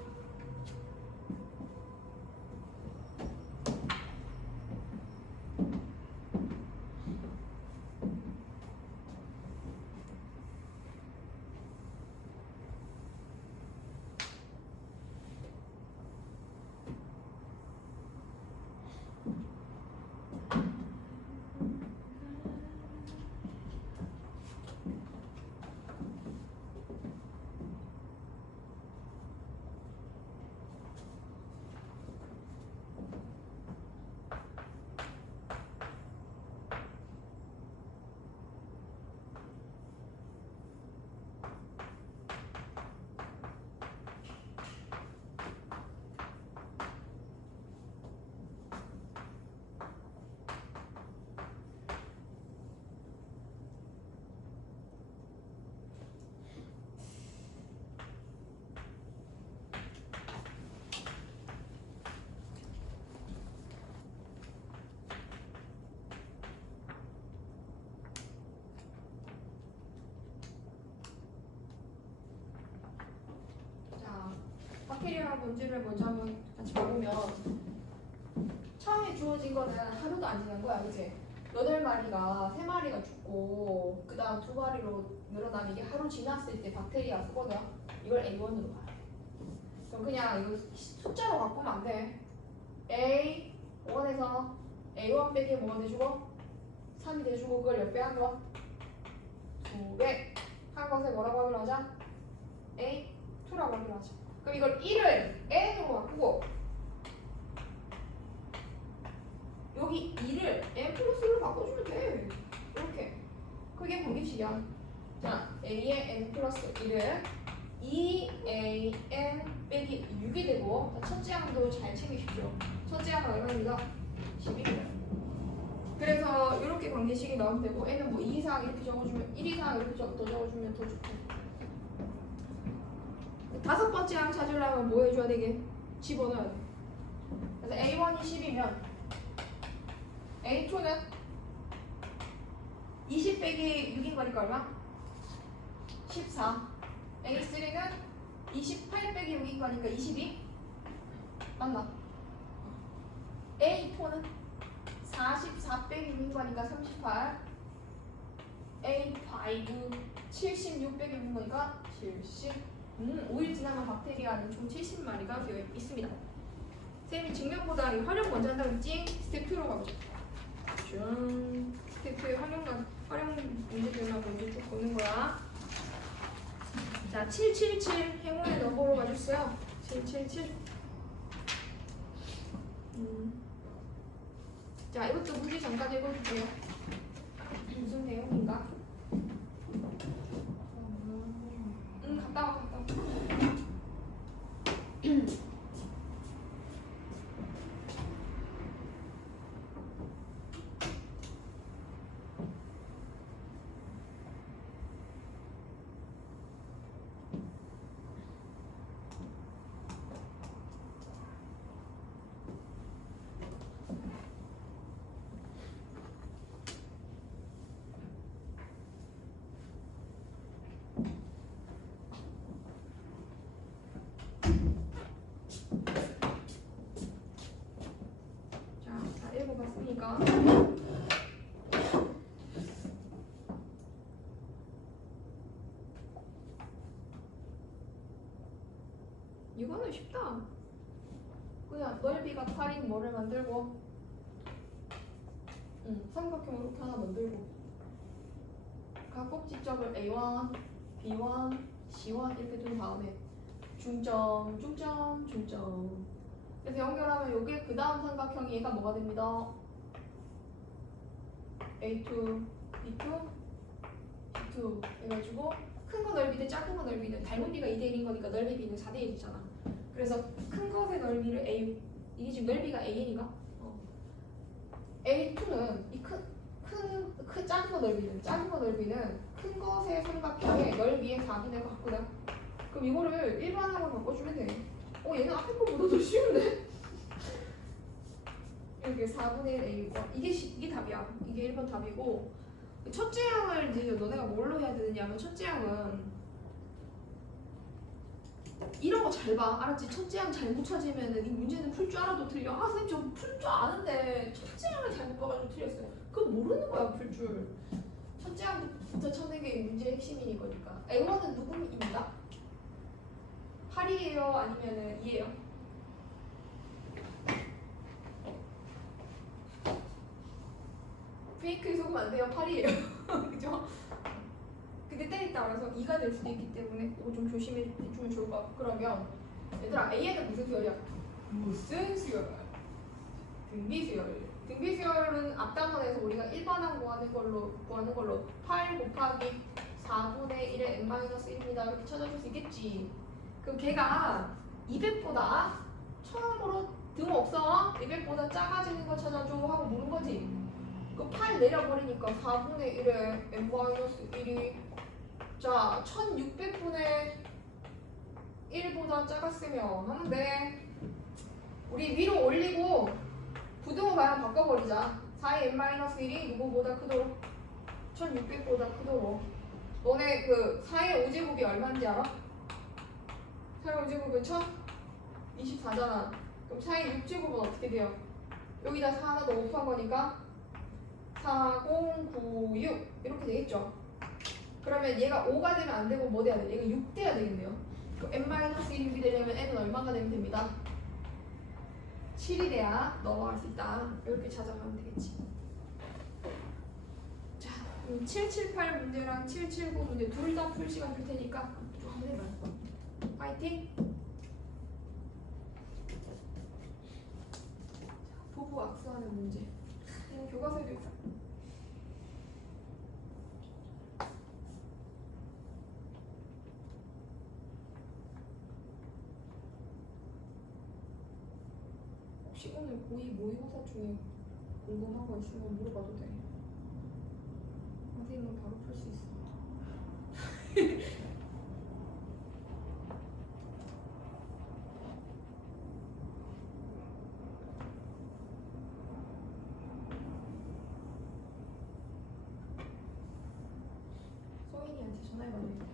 박테리아 본질을 먼저 한번 같이 봐보면 처음에 주어진 거는 하루도 안 지난 거야, 그치? 8마리가 3마리가 죽고 그 다음 2마리로 늘어나면 이게 하루 지났을 때 박테리아 수거든. 이걸 A1으로 봐야 돼. 그럼 그냥 이거 숫자로 바꾸면 안 돼. A1에서 A1 빼기 뭐가 돼주고 3이 돼주고 그걸 몇 배 한 거? 2배 한 것을 뭐라고 하기로 하자? A2라고 하기로 하자. 그럼 이걸 1을 n으로 바꾸고 여기 2를 n 플러스 1로 바꿔주면 돼. 이렇게. 그게 공식이야. 자, a의 n 플러스 1을 2an 빼기 6이 되고 첫째 항도 잘 챙기십시오. 첫째 항은 얼마입니다? 12입니다. 그래서 이렇게 관계식이 나오면 되고 n은 뭐 2 이상 이렇게 적어주면 1 이상 이렇게 더 적어주면 더 좋고 5번째 항 찾으려면 뭐 해줘야 되게? 집어넣어야 돼. 그래서 A1이 10이면 A2는 20 빼기 6인 거니까 얼마? 14. A3는 28 빼기 6인 거니까 22. 맞나? A4는 44 빼기 6인 거니까 38. A5 76 빼기 6인 거니까 70. 5일 지나면 박테리아는 총 70마리가 되어 있습니다. 쌤이 증명보다 이 활용 먼저 한다고 했지? 스텝 2로 가보자. 스텝 2의 활용 문제들만 먼저 쭉 보는 거야. 자, 777 행운의 넘버로 가줬어요. 777. 자, 이것도 문제 잠깐 읽어줄게요. 무슨 내용인가? 갔다 와. 이거는 쉽다. 그냥 넓이가 8인 뭐를 만들고 삼각형 이렇게 하나 만들고 각 꼭지점을 A1, B1, C1 이렇게 둔 다음에 중점, 중점, 중점. 그래서 연결하면 요게 그 다음 삼각형이 얘가 뭐가 됩니다. A2, B2, B2 해가지고 큰 거 넓이 대 작은 거 넓이는 닮은 비가 2대1인 거니까 넓이 비는 4대1이잖아. 그래서 큰 것의 넓이를 A, 이게 지금 넓이가 AN인가? A2는 이 큰 작은 거 넓이는 큰 것의 삼각형의 넓이의 4분의 1을 갖고요. 그럼 이거를 일반항으로 바꿔주면 돼. 얘는 앞에 거보다 더 쉬운데? 이렇게 4분의 1 A1 이게 답이야. 이게 1번 답이고 첫째 항을 이제 너네가 뭘로 해야 되느냐면 첫째 항은 이런 거 잘 봐. 알았지? 첫째 항 잘못 찾으면은 이 문제는 풀 줄 알아도 틀려. 아 선생님 저 풀 줄 아는데 첫째 항을 잘못 봐가지고 틀렸어요. 그거 모르는 거야 풀 줄. 첫째 항부터 찾는 게 문제의 핵심인 거니까. A1은 누구입니다? 8이에요? 아니면은 2예요? 페이크에 속으면 안 돼요. 8이에요. 그죠? 근데 때리다 그래서 2가 될 수도 있기 때문에 이거 좀 조심해 주면 좋을 것 같고. 그러면 얘들아 A에는 무슨 수열이야? 무슨 수열? 등비수열. 등비수열은 앞 단원에서 우리가 일반항 구하는 걸로 8 곱하기 4분의 1의 n-1입니다. 이렇게 찾아줄 수 있겠지. 그럼 걔가 200보다 처음으로 등 없어? 200보다 작아지는 거 찾아줘 하고 물은 거지. 그 8 내려버리니까 4분의 1에 n-1이 자 1600분의 1보다 작았으면 하는데 우리 위로 올리고 부등호 방향 바꿔버리자. 4의 n-1이 누구보다 크도록 1600보다 크도록. 너네 그 4의 5제곱이 얼마인지 알아? 4의 5제곱은 1024잖아. 그럼 4의 6제곱은 어떻게 돼요? 여기다 4 하나 더 곱한 거니까 4096 이렇게 되겠죠. 그러면 얘가 5가 되면 안 되고 뭐 돼야 돼? 얘가 6 돼야 되겠네요. 그럼 n-1이 되려면 n은 얼마가 되면 됩니다. 7이 돼야 넘어갈 수 있다. 이렇게 찾아가면 되겠지. 자, 778 문제랑 779 문제 둘 다 풀 시간 줄 테니까 좀 한번 해봐요. 파이팅! 부부 악수하는 문제. 교과서에도 있어. 혹시 오늘 고2 모의고사 중에 궁금한 거 있으면 물어봐도 돼. 선생님은 바로 풀 수 있어. 소인이한테 전화해봐도 되겠다.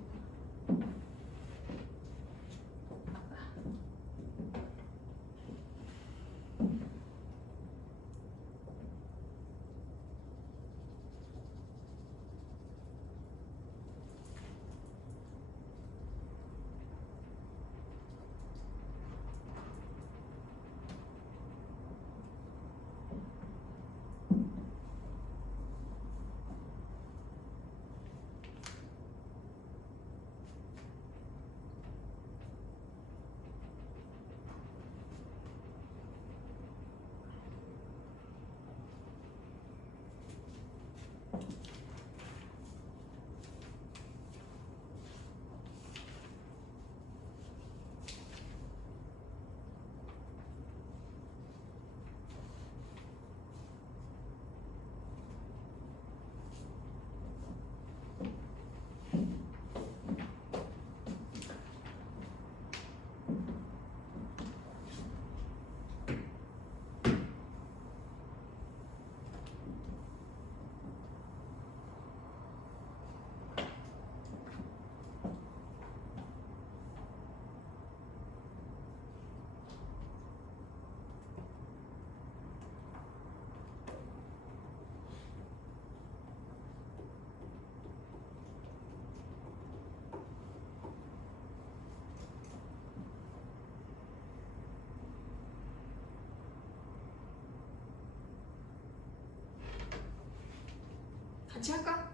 같이 할까?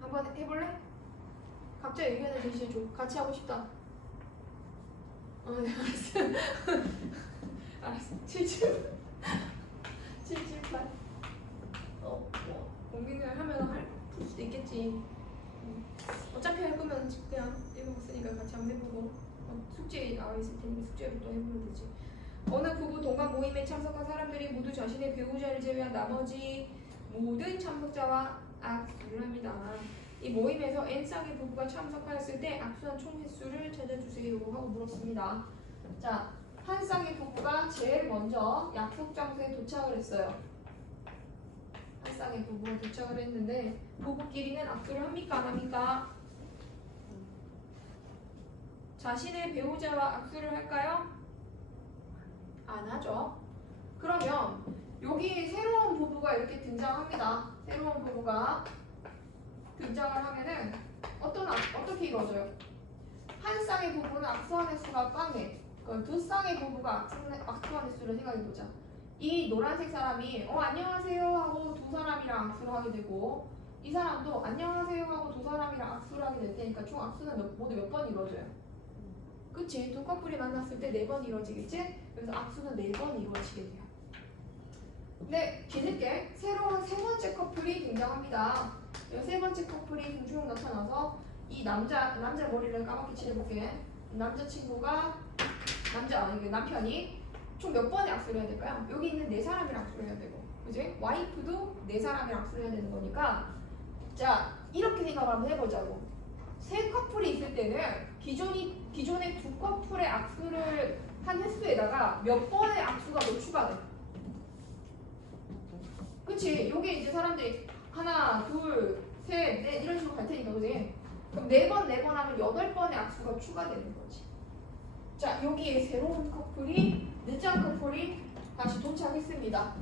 한번 해볼래? 각자 의견을 제시해줘. 같이 하고 싶다. 네, 알았어. 알았어. 778. 공기를 하면 풀 수도 있겠지. 어차피 할 거면 그냥 읽어봤으니까 같이 한번 해보고. 숙제에 나와 있을 테니까 숙제로 또 해보면 되지. 어느 부부 동반 모임에 참석한 사람들이 모두 자신의 배우자를 제외한 나머지 모든 참석자와 악수를 합니다. 이 모임에서 N쌍의 부부가 참석하였을 때 악수한 총 횟수를 찾아주세요 하고 물었습니다. 자, 한 쌍의 부부가 제일 먼저 약속 장소에 도착을 했어요. 한 쌍의 부부가 도착을 했는데 부부끼리는 악수를 합니까? 안 합니까? 자신의 배우자와 악수를 할까요? 안 하죠. 그러면 여기 새로운 부부가 이렇게 등장합니다. 새로운 부부가 등장을 하면은 어떻게 이루어져요? 한 쌍의 부부는 악수한 횟수가 빵에, 그럼 두 쌍의 부부가 악수한 횟수를 생각해보자. 이 노란색 사람이 안녕하세요 하고 두 사람이랑 악수를 하게 되고, 이 사람도 안녕하세요 하고 두 사람이랑 악수를 하게 될 테니까 총 악수는 모두 몇 번 이루어져요? 그치? 두 커플이 만났을 때 4번 이루어지겠지? 그래서 악수는 4번 이루어지게 돼요. 근데 뒤늦게 새로운 세 번째 커플이 등장합니다. 이 세 번째 커플이 등중 나타나서 이 남자 머리를 까맣게 칠해볼게. 남편이 총 몇 번의 악수를 해야 될까요? 여기 있는 4사람이랑 악수를 해야 되고, 그지? 와이프도 4사람이랑 악수를 해야 되는 거니까, 자, 이렇게 생각을 한번 해보자고. 세 커플이 있을 때는 기존의 두 커플의 악수를 한 횟수에다가 몇 번의 악수가 더 추가돼. 그치? 요게 이제 사람들이 하나, 둘, 셋, 넷 이런 식으로 갈 테니까, 그지? 그럼 4번 하면 8번의 악수가 추가되는 거지. 자, 여기에 새로운 커플이, 늦장 커플이 다시 도착했습니다.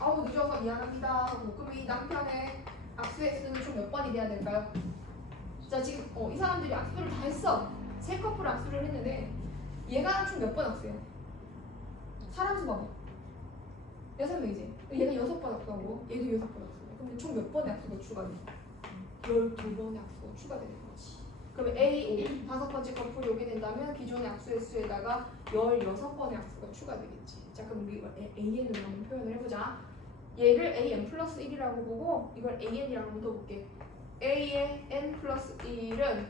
아우, 늦어서 미안합니다. 그럼 이 남편의 악수 횟수는 총 몇 번이 돼야 될까요? 자, 지금 이 사람들이 악수를 다 했어. 세 커플 악수를 했는데 얘가 총 몇 번 악수해요? 사람 수 봐봐. 6명이지. 얘가 6번 악수하고 얘도 6번 악수해. 그럼 총 몇 번의 악수가 추가돼? 12번의 악수가 추가되는 거지. 그럼 A 5번째 커플이 오게 된다면 기존의 악수 횟수에다가 16번의 악수가 추가되겠지. 자, 그럼 우리 이걸 AN으로 한번 표현을 해보자. 얘를 AN 플러스 1이라고 보고 이걸 AN이라고 한번 더 볼게. A의 N 플러스 1은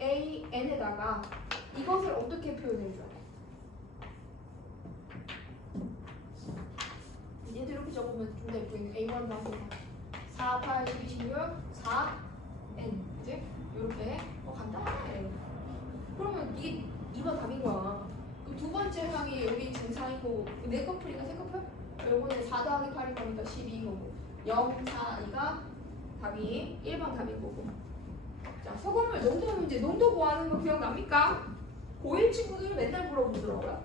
AN에다가 이것을 어떻게 표현해줘야 돼? 얘도 이렇게 적으면 좀 더 예쁘겠네. A1 나서 4, 8, 12, 16, 4, N. 그치? 이렇게. 간단하네. 그러면 이게 2번 답인 거야. 그 두 번째 항이 여기 지금 4이고 4커플이니까 3커플? 요거는 4 더하기 8인 거니까 12인 거고 0, 4, 2가 답이 1번 답인 거고. 자, 소금물 농도 문제, 농도 구하는 거 기억납니까? 고1 친구들이 맨날 물어보더라고요.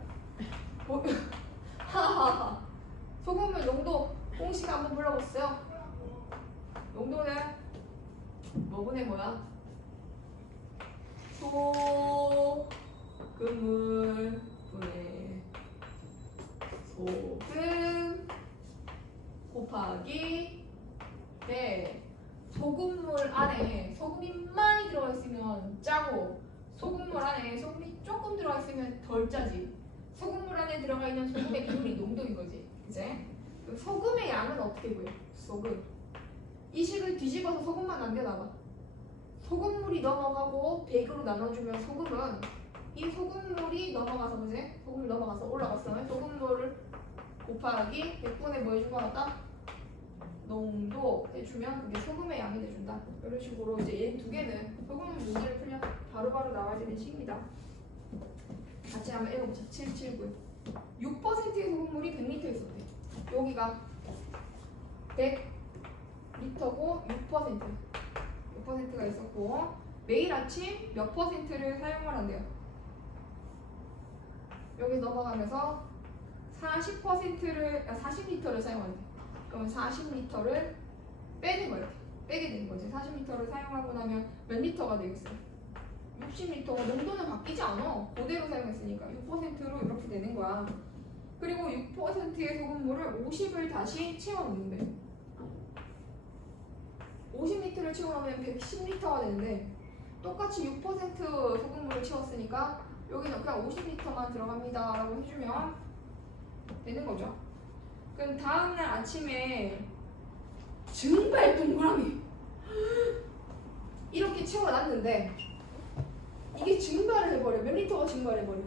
하하하. 소금물 농도 공식 한번 불러보세요. 농도는 뭐분의 뭐야? 소금물 분의 소금 곱하기 소금물 안에 소금이 많이 들어가 있으면 짜고 소금물 안에 소금이 조금 들어가 있으면 덜 짜지. 소금물 안에 들어가 있는 소금의 비율이 농도인 거지. 그치? 소금의 양은 어떻게 보여? 소금. 이 식을 뒤집어서 소금만 남겨놔봐. 소금물이 넘어가고 100으로 나눠주면 소금은 이 소금물이 넘어가서 그지? 소금이 넘어가서 올라갔으면 소금물을 곱하기 100분의 뭐 해준 거 같다? 농도 해주면 그게 소금의 양이 돼준다. 이런 식으로 이제 얘 두 개는 소금 문제를 풀면 바로바로 나와야 되는 식입니다. 같이 한번 읽어보자. 779. 6%의 소금물이 100리터 있었대. 여기가 100리터고 6%가 있었고 매일 아침 몇 퍼센트를 사용을 한대요. 여기 넘어가면서 40리터를 사용한대. 그럼 40리터를 빼는 거예요. 빼게 되는 거지. 40리터를 사용하고 나면 몇 리터가 되겠어요? 60리터가 농도는 바뀌지 않아. 그대로 사용했으니까 6%로 이렇게 되는 거야. 그리고 6%의 소금물을 50을 다시 채워넣는데 50리터를 채워넣으면 110리터가 되는데 똑같이 6% 소금물을 채웠으니까 여기는 그냥 50리터만 들어갑니다 라고 해주면 되는 거죠. 그럼 다음날 아침에 증발 동그라미 이렇게 채워놨는데 이게 증발을 해버려. 몇 리터가 증발해버려?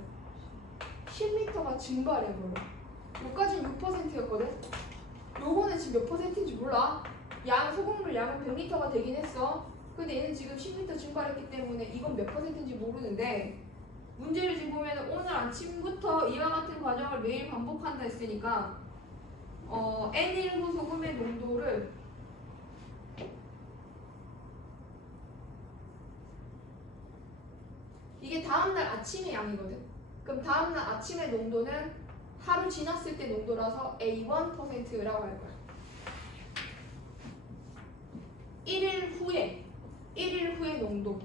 10리터가 증발해버려. 여기까지는 6%였거든? 요거는 지금 몇 퍼센트인지 몰라. 소금물 양은 100리터가 되긴 했어. 근데 얘는 지금 10리터 증발했기 때문에 이건 몇 퍼센트인지 모르는데 문제를 지금 보면 오늘 아침부터 이와 같은 과정을 매일 반복한다 했으니까 N1호 소금의 농도를 이게 다음날 아침의 양이거든. 그럼 다음날 아침의 농도는 하루 지났을 때 농도라서 A1%라고 할 거야. 1일 후의 농도.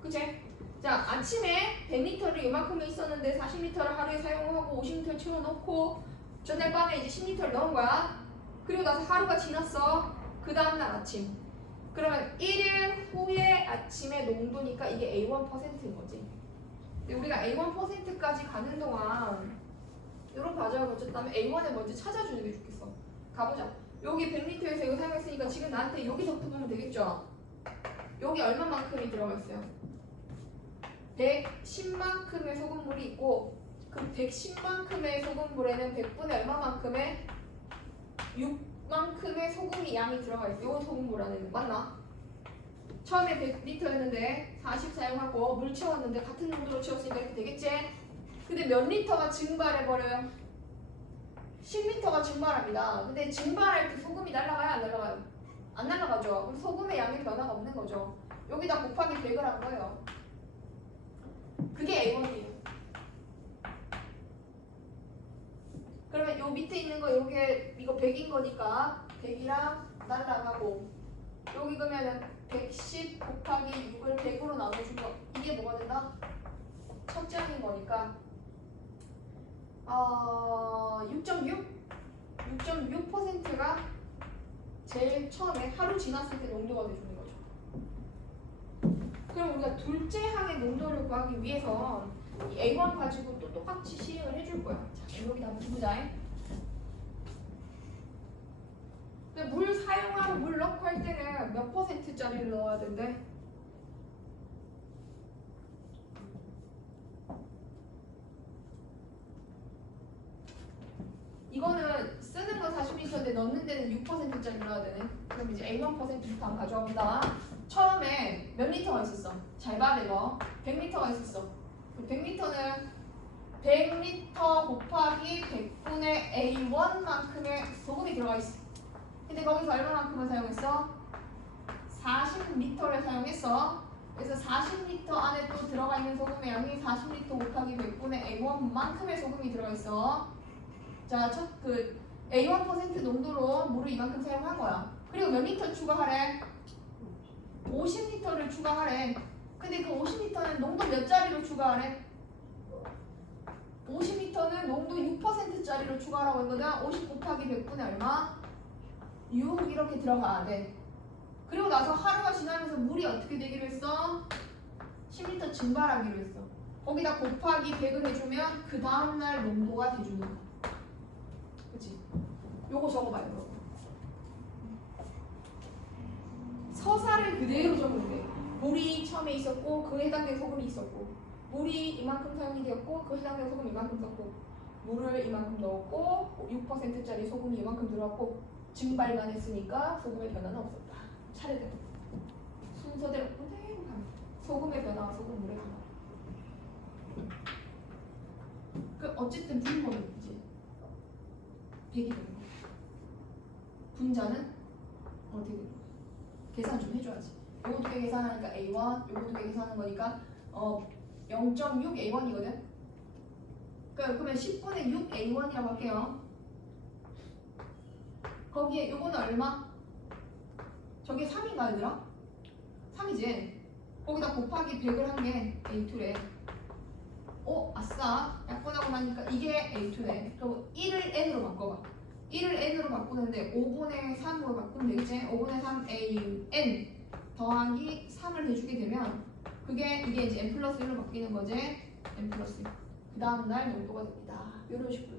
그치? 자, 아침에 100리터를 이만큼에 있었는데 40리터를 하루에 사용하고 50리터를 채워놓고 전날 밤에 이제 10리터를 넣은 거야. 그리고 나서 하루가 지났어. 그 다음날 아침. 그러면 1일 후의 아침의 농도니까 이게 A1%인 거지. 근데 우리가 A1%까지 가는 동안 이런 과정을 거쳤다면 A1을 먼저 찾아주는 게 좋겠어. 가보자. 여기 100리터에서 이거 사용했으니까 지금 나한테 여기서부터 보면 되겠죠? 여기 얼마만큼이 들어가 있어요? 110만큼의 소금물이 있고 그 110만큼의 소금물에는 100분의 얼마만큼의 6만큼의 소금이 양이 들어가 있어. 요 소금물 안에는. 맞나? 처음에 100리터였는데 40 사용하고 물 채웠는데 같은 농도로 채웠으니까 이렇게 되겠지? 근데 몇 리터가 증발해버려요? 10리터가 증발합니다. 근데 증발할 때 소금이 날아가요? 안 날아가요? 안 날아가죠. 그럼 소금의 양의 변화가 없는 거죠. 여기다 곱하기 100을 한 거예요. 그게 A1이에요. 그러면 요 밑에 있는 거 이거 100인 거니까 100이랑 날아가고 여기 그러면은 110 곱하기 6을 100으로 나눠준 거 이게 뭐가 된다? 첫째 항인 거니까 6.6%가 제일 처음에 하루 지났을 때 농도가 돼주는 거죠. 그럼 우리가 둘째 항의 농도를 구하기 위해서 이 A1 가지고 또 똑같이 실행을 해줄 거야. 자, 여기다 한번 보자. 물 사용하고 물 넣고 할 때는 몇 퍼센트짜리를 넣어야 된대? 이거는 쓰는 건 40리터인데 넣는 데는 6%짜리 넣어야 되네. 그럼 이제 A1%부터 한번 가져와 본다. 처음에 몇 리터가 있었어? 잘 봐, 이거. 100리터가 있었어. 100리터는 100리터 곱하기 100분의 A1만큼의 소금이 들어가 있어. 근데 거기서 얼마만큼을 사용했어? 40리터를 사용했어. 그래서 40리터 안에 또 들어가 있는 소금의 양이 40리터 곱하기 100분의 A1만큼의 소금이 들어가 있어. 자, 그 A1% 농도로 물을 이만큼 사용한 거야. 그리고 몇 리터 추가하래? 50리터를 추가하래. 근데 그 50리터는 농도 몇 짜리로 추가하래? 50리터는 농도 6%짜리로 추가하라고 했거든. 50 곱하기 100분의 얼마? 6 이렇게 들어가야 돼. 그리고 나서 하루가 지나면서 물이 어떻게 되기로 했어? 10리터 증발하기로 했어. 거기다 곱하기 100을 해주면 그 다음날 농도가 돼주는 거야. 그치? 요거 적어봐요. 요거. 서사를 그대로 적으면 돼. 물이 처음에 있었고 그 해당된 소금이 있었고 물이 이만큼 사용이 되었고 그 해당된 소금 이만큼 썼고 물을 이만큼 넣었고 6%짜리 소금이 이만큼 들어갔고 증발만 했으니까 소금의 변화는 없었다. 차례대로 순서대로 그대로 가면 소금의 변화와 소금물의 변화. 그 어쨌든 분모는 이제 100이 되는 거야. 분자는 어떻게 되는 거야? 계산 좀 해줘야지. 요거 두 개 계산하니까 A1, 요거 두 개 계산하는 거니까 0.6 A1이거든. 그러면 10분의 6 A1이라고 할게요. 거기에 요거는 얼마? 저게 3인가 얘들아? 3이지? 거기다 곱하기 100을 한 게 A2래. 아싸. 약분하고 나니까 이게 A2네. 그럼 1을 N으로 바꿔봐. 1을 N으로 바꾸는데 5분의 3으로 바꾸면 되겠지? 5분의 3 A N 더하기 3을 해주게 되면 이게 이제 N 플러스 1로 바뀌는 거지? N 플러스 1. 그 다음날 농도가 됩니다. 이런 식으로.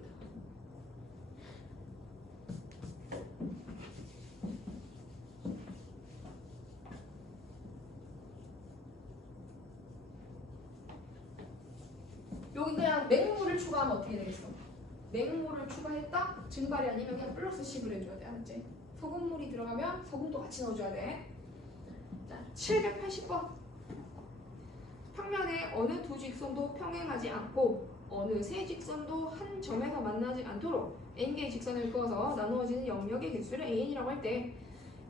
여기 그냥 맹물을 추가하면 어떻게 되겠어? 맹물을 추가했다? 증발이 아니면 그냥 플러스 10을 해줘야 돼. 알았지? 소금물이 들어가면 소금도 같이 넣어줘야 돼. 자, 780번. 평면의 어느 두 직선도 평행하지 않고 어느 세 직선도 한 점에서 만나지 않도록 n개의 직선을 그어서 나누어지는 영역의 개수를 an이라고 할 때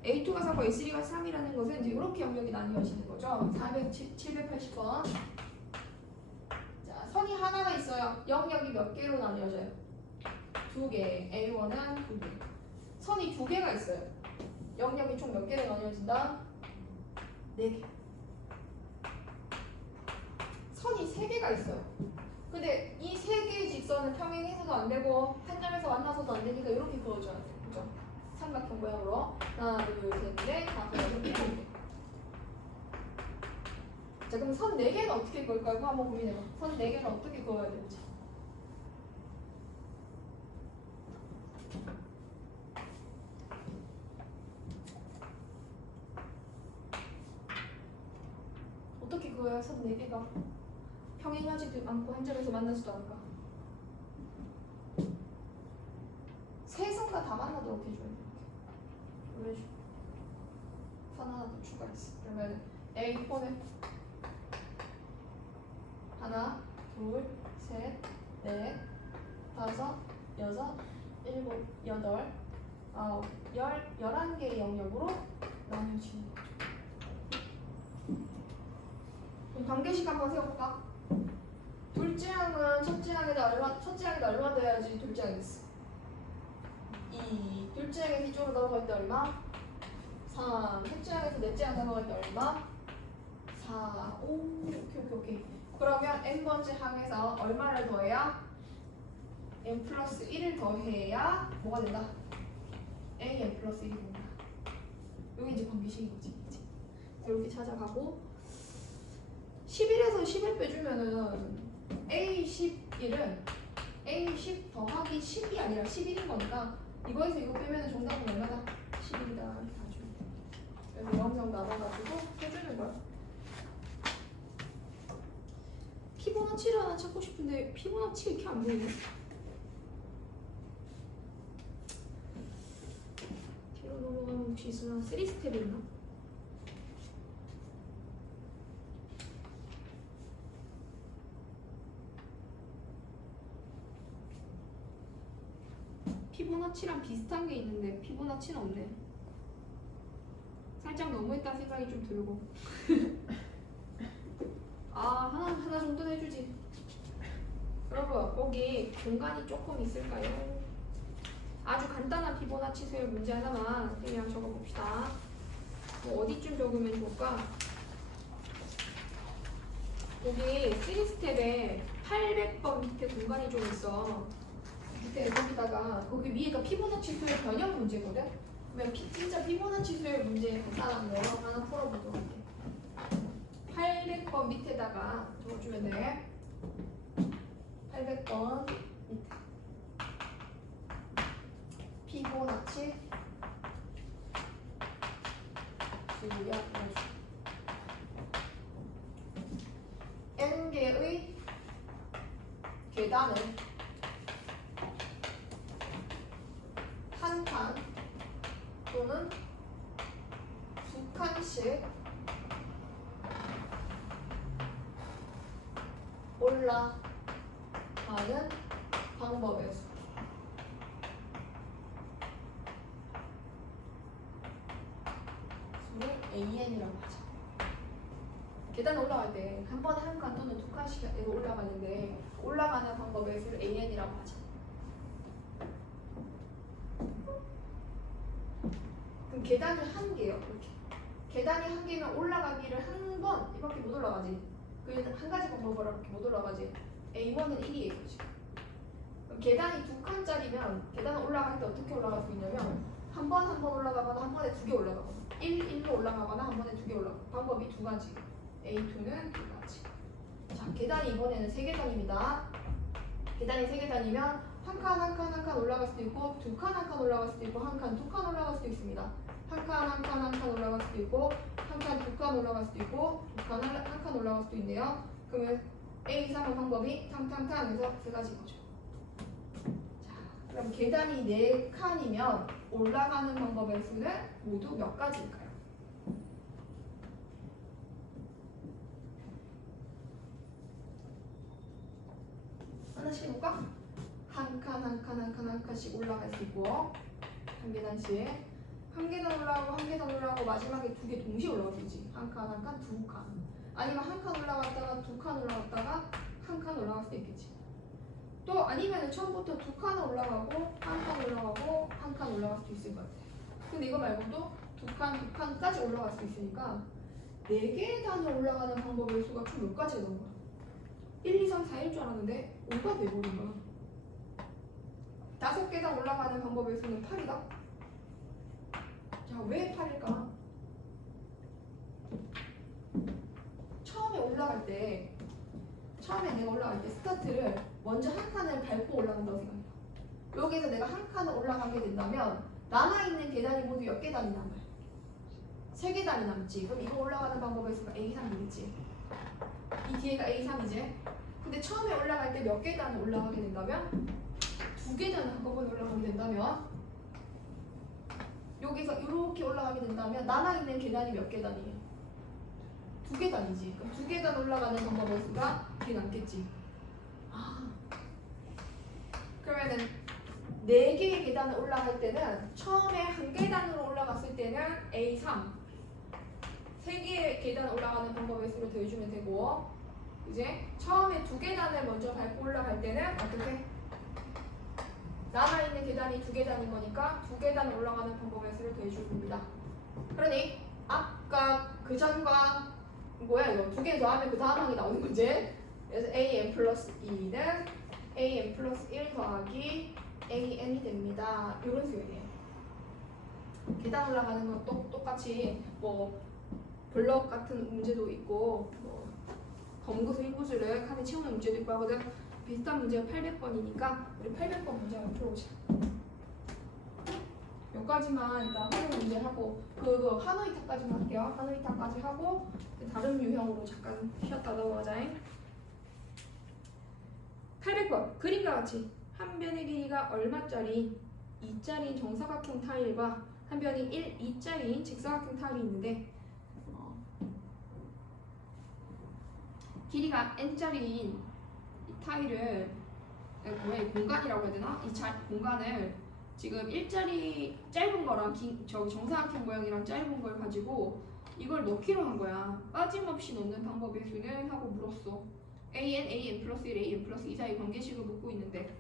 a2가 4고 a3가 3이라는 것은 이제 이렇게 영역이 나뉘어지는 거죠. 780번. 자, 선이 하나가 있어요. 영역이 몇 개로 나뉘어져요? 2개. A1은 2개. 선이 2개가 있어요. 영역이 총 몇 개로 나뉘어진다? 4개. 선이 3개가 있어요. 근데 이 3개의 직선은 평행해서도 안 되고 한 점에서 만나서도 안 되니까 이렇게 그어줘야 돼요. 그죠? 삼각형 모양으로. 하나, 둘, 셋, 넷, 다섯, 여섯, 일곱 개. 자, 그럼 선 4개는 어떻게 그을까요? 그거 한번 고민해봐. 선 4개는 어떻게 그어야 되는지. 어떻게 그어야 선 4개가 평행하지도 않고 한 점에서 만나지도 않을까? 세 선과 다 만나도록 해줘야 돼. 이런 식으로. 선 하나 더 추가했어. 그러면 A4는 하나, 둘, 셋, 넷, 다섯, 여섯, 일곱, 여덟, 아홉, 11개의 영역으로 나뉘어지는 거죠. 그럼 관계식 한번 세워볼까? 둘째 항은 첫째 항에다 얼마 돼야지 둘째 항이 있어? 2. 둘째 항에서 이쪽으로 넘어갈 때 얼마? 3. 셋째 항에서 넷째 항 넘어갈 때 얼마? 4. 오, 오케이. 그러면 n번째 항에서 얼마를 더해야? n 플러스 1을 더해야 뭐가 된다? an 플러스 1이 된다. 여기 이제 관계식인 거지. 이렇게 찾아가고 11에서 10을 빼주면은 A11은 A10 더하기 10이 아니라 11인 거니까 이거에서 이거 빼면 정답은 얼마다? 11이다. 이렇게 가지고 그래서 0명 나눠가지고 해주는 거야. 피보나치를 하나 찾고 싶은데 피보나치가 이렇게 안 보이네. 뒤로 넘어가면 혹시 있으나 3스텝이 있나? 피보나치랑 비슷한 게 있는데 피보나치는 없네. 살짝 너무했다는 생각이 좀 들고 하나 정도는 해주지. 여러분 거기 공간이 조금 있을까요? 아주 간단한 피보나치 수열 문제 하나만 그냥 적어봅시다. 뭐 어디쯤 적으면 좋을까? 여기 3스텝에 800번 밑에 공간이 좀 있어. 밑에 거기다가 거기 위에가 피보나치 수열 변형 문제거든? 그러면 진짜 피보나치 수열 문제 간단한 거 하나 풀어보도록 할게. 800번 밑에다가 적어주면 돼. 800번 밑에 피보나치 수열 n개의 계단을 한 칸 또는 두 칸씩 올라가는 방법의 수를 AN이라고 하죠. 계단 올라갈 때 한 번에 한 칸 또는 두 칸씩 올라가는데 올라가는 방법의 수를 AN이라고 하죠. 그럼 계단이 한 개요. 이렇게 계단이 한 개면 올라가기를 한 번 이밖에 못 올라가지. 그 한 가지 방법으로 이렇게 못 올라가지. A1은 1이에요 지금. 그럼 계단이 2칸짜리면 계단 올라갈 때 어떻게 올라갈 수 있냐면 한 번 올라가거나 한 번에 2개 올라가거나 1로 올라가거나 한 번에 2개 올라가거나 방법이 2가지. A2는 2가지. 자, 계단이 이번에는 3계단입니다. 계단이 3계단이면 한 칸 올라갈 수도 있고 2칸 올라갈 수도 있고 한 칸 2칸 올라갈 수도 있습니다. 한 칸 올라갈 수도 있고 한 칸 2칸 올라갈 수도 있고 2칸 한 칸 올라갈 수도 있네요. 그러면 A3의 방법이 탕탕탕 해서 3가지인 거죠. 자, 그럼 계단이 4칸이면 올라가는 방법의 수는 모두 몇 가지일까요? 하나씩 해볼까? 한 칸씩 올라갈 수 있고 한 계단씩 한 계단 올라가고 한 계단 올라가고 마지막에 2개 동시에 올라갈 수 있지. 한 칸, 2칸. 아니면 한 칸 올라갔다가 2칸 올라갔다가 한 칸 올라갈 수도 있겠지. 또 아니면 처음부터 2칸 올라가고 한 칸 올라가고 한 칸 올라갈 수도 있을 것 같아. 근데 이거 말고도 2칸까지 올라갈 수 있으니까 4계단을 올라가는 방법의 수가 총 몇 가지가 나온 거야? 1, 2, 3, 4일 줄 알았는데 5가 돼버린 거야. 5계단 올라가는 방법의 수는 8이다. 자, 왜 8일까? 처음에 내가 올라갈 때 스타트를 먼저 한 칸을 밟고 올라간다고 생각해요. 여기서 내가 한 칸을 올라가게 된다면 남아있는 계단이 모두 몇 계단이 남아요? 3계단이 남지. 그럼 이거 올라가는 방법의 수가 A3이겠지. 이 뒤에가 A3이지. 근데 처음에 올라갈 때 몇 계단을 올라가게 된다면 2계단을 한꺼번에 올라가게 된다면 여기서 이렇게 올라가게 된다면 남아있는 계단이 몇 계단이에요? 2계단이지. 그럼 2계단 올라가는 방법의 수가 이렇게 남겠지. 그러면은 4개의 계단을 올라갈 때는 처음에 한 계단으로 올라갔을 때는 A3 3개의 계단 올라가는 방법의 수를 더해주면 되고 이제 처음에 2계단을 먼저 밟고 올라갈 때는 어떻게? 남아있는 계단이 2계단인 거니까 2계단 올라가는 방법의 수를 더해줄 겁니다. 그러니 아까 그 전과 뭐야 이거 2개 더하면 그 다음 항이 나오는 거지. 그래서 an 플러스 2는 an 플러스 1 더하기 an이 됩니다. 이런 수였네요. 계단 올라가는 건 똑같이 뭐 블럭 같은 문제도 있고 뭐 검은고수 일부수를 칸에 채우는 문제도 있고 하거든. 비슷한 문제가 800번이니까 우리 800번 문제 한번 풀어보자. 몇 가지만 일단 활용 문제 하고 그거 하노이타까지만 할게요. 하노이타까지 하고 다른 유형으로 잠깐 쉬었다 넘어가자. 800번 그림과 같이 한 변의 길이가 얼마짜리 2짜리인 정사각형 타일과 한 변이 2짜리인 직사각형 타일이 있는데 길이가 n짜리인 이 타일을 공간이라고 해야 되나? 이 공간을 지금 1짜리 짧은 거랑 저기 정사각형 모양이랑 짧은 걸 가지고 이걸 넣기로 한 거야. 빠짐없이 넣는 방법의 수는? 하고 물었어. an 플러스 1, an 플러스 2 사이 관계식을 묻고 있는데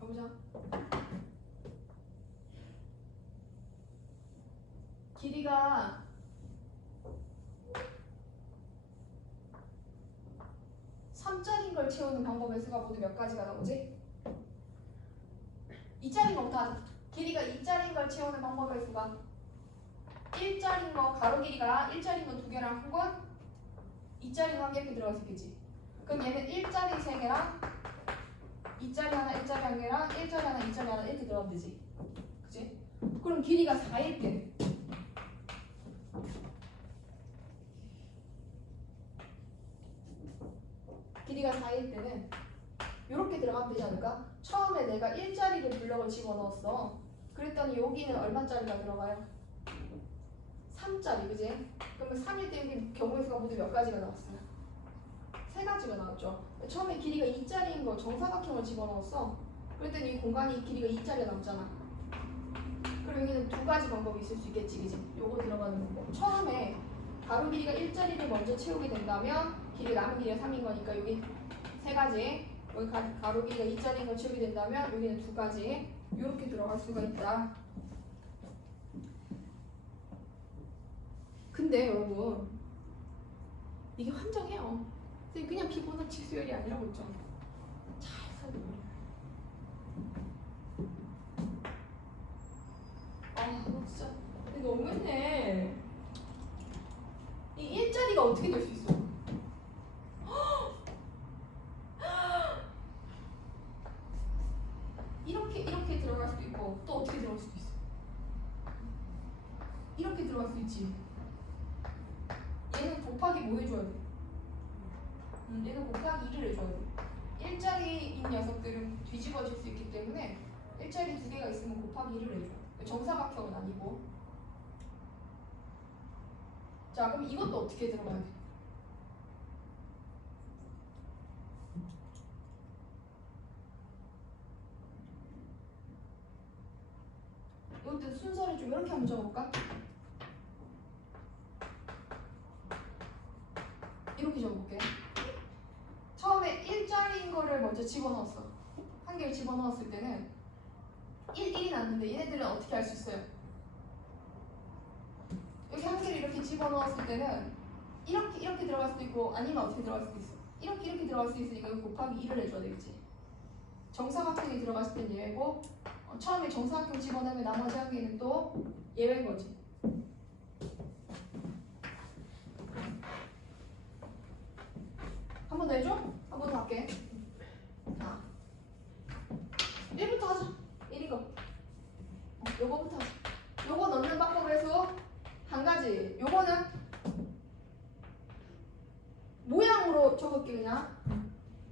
가보자. 길이가 3짜리인 걸 채우는 방법의 수가 모두 몇 가지가 나오지? 2짜리인 거부터 하자. 길이가 2짜리인 걸 채우는 방법의 수가 1짜리인 거 가로 길이가 1짜리인 건 2개랑 한 건 2짜리인 거 1개 이렇게 들어갈 수 있겠지. 그럼 얘는 1짜리 3개랑 2짜리 하나 1짜리 1개랑 1짜리 하나 2짜리 하나 이렇게 들어가면 되지. 그치? 그럼 길이가 4일 때 길이가 4일 때는 이렇게 들어가면 되지 않을까? 처음에 내가 1짜리를 블럭을 집어넣었어. 그랬더니 여기는 얼마짜리가 들어가요? 3짜리, 그지? 그러면 3일 때 여기 경우의 수가 모두 몇 가지가 나왔어요? 3가지가 나왔죠. 처음에 길이가 2짜리인 거 정사각형을 집어넣었어. 그랬더니 이 공간이 길이가 2짜리가 남잖아. 그럼 여기는 2가지 방법이 있을 수 있겠지, 그지? 요거 들어가는 방법. 처음에 가로 길이가 1짜리를 먼저 채우게 된다면 길이 남은 길이가 3인 거니까 여기 3가지. 여기 가로 길이가 2짜리인 걸 채우게 된다면 여기는 2가지 이렇게 들어갈 수가 있다. 근데 여러분 이게 환장해요. 그냥 피보나치 수열이 아니라고 했죠. 잘 살펴봐요. 아 진짜 너무했네. 이 일자리가 어떻게 될 수 있어? 이렇게 들어갈 수도 있고 또 어떻게 들어갈 수도 있어. 이렇게 들어갈 수 있지. 얘는 곱하기 뭐 해줘야 돼? 얘는 곱하기 2를 해줘야 돼. 일자리인 녀석들은 뒤집어질 수 있기 때문에 일자리 2개가 있으면 곱하기 1을 해줘. 정사각형은 아니고. 자, 그럼 이것도 어떻게 들어가야 돼? 이것도 순서를 좀 이렇게 한번 적어볼까? 이렇게 적어볼게. 처음에 일자리인 거를 먼저 집어넣었어. 한 개를 집어넣었을 때는 1이 났는데 얘네들은 어떻게 할 수 있어요? 여기 한 개를 이렇게 집어넣었을 때는 이렇게 들어갈 수도 있고 아니면 어떻게 들어갈 수도 있어. 이렇게 들어갈 수 있으니까 여기 곱하기 1을 해줘야 되겠지. 정사각형이 들어갔을 땐 예외고 처음에 정사각형 집어넣으면 나머지 한 개는 또 예외인 거지. 한 번 더 해줘? 한 번 더 할게. 자, 1부터 하자. 1인 거. 요거부터 하자. 요거 넣는 방법에서 한 가지. 요거는 모양으로 적을게 그냥.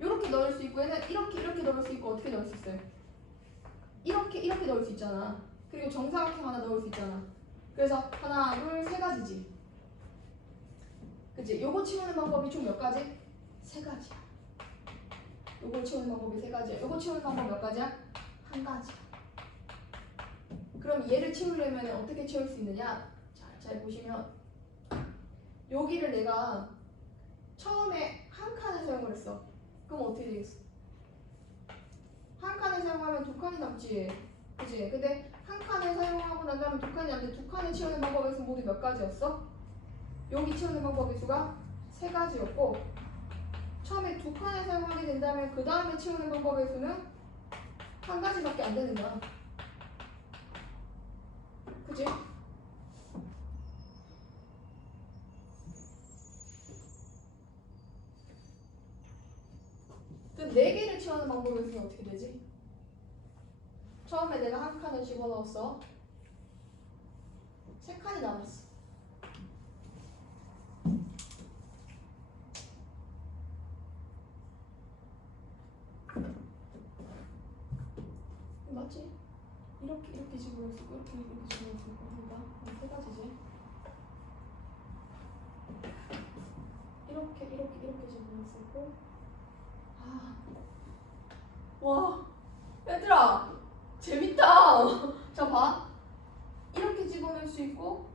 요렇게 넣을 수 있고 얘는 이렇게 넣을 수 있고 어떻게 넣을 수 있어요? 이렇게 넣을 수 있잖아. 그리고 정사각형 하나 넣을 수 있잖아. 그래서 하나, 둘, 세 가지지. 그치? 요거 치우는 방법이 총 몇 가지? 세 가지야. 요거 치우는 방법이 세 가지야. 요거 치우는 방법 몇 가지야? 한 가지야. 그럼 얘를 치우려면 어떻게 치울 수 있느냐? 잘 보시면 여기를 내가 처음에 한 칸을 사용을 했어. 그럼 어떻게 되겠어? 한 칸을 사용하면 두 칸이 남지. 그치? 근데 한 칸을 사용하고 난 다음에 두 칸이 남는데 두 칸을 치우는 방법의 수 모두 몇 가지였어? 여기 치우는 방법의 수가 세 가지였고 처음에 두 칸을 사용하게 된다면 그 다음에 치우는 방법의 수는 한 가지밖에 안 되는 거야. 그치? 그 네 개를 치우는 방법의 수는 어떻게 되지? 처음에 내가 한 칸을 집어넣었어. 세 칸이 남았어. 맞지? 이렇게 집어넣을 수 있고 이렇게 집어넣을 수 있고 그러니까 세 가지지. 이렇게 집어넣을 수 있고 와 얘들아 재밌다. 자 봐. 이렇게 집어넣을 수 있고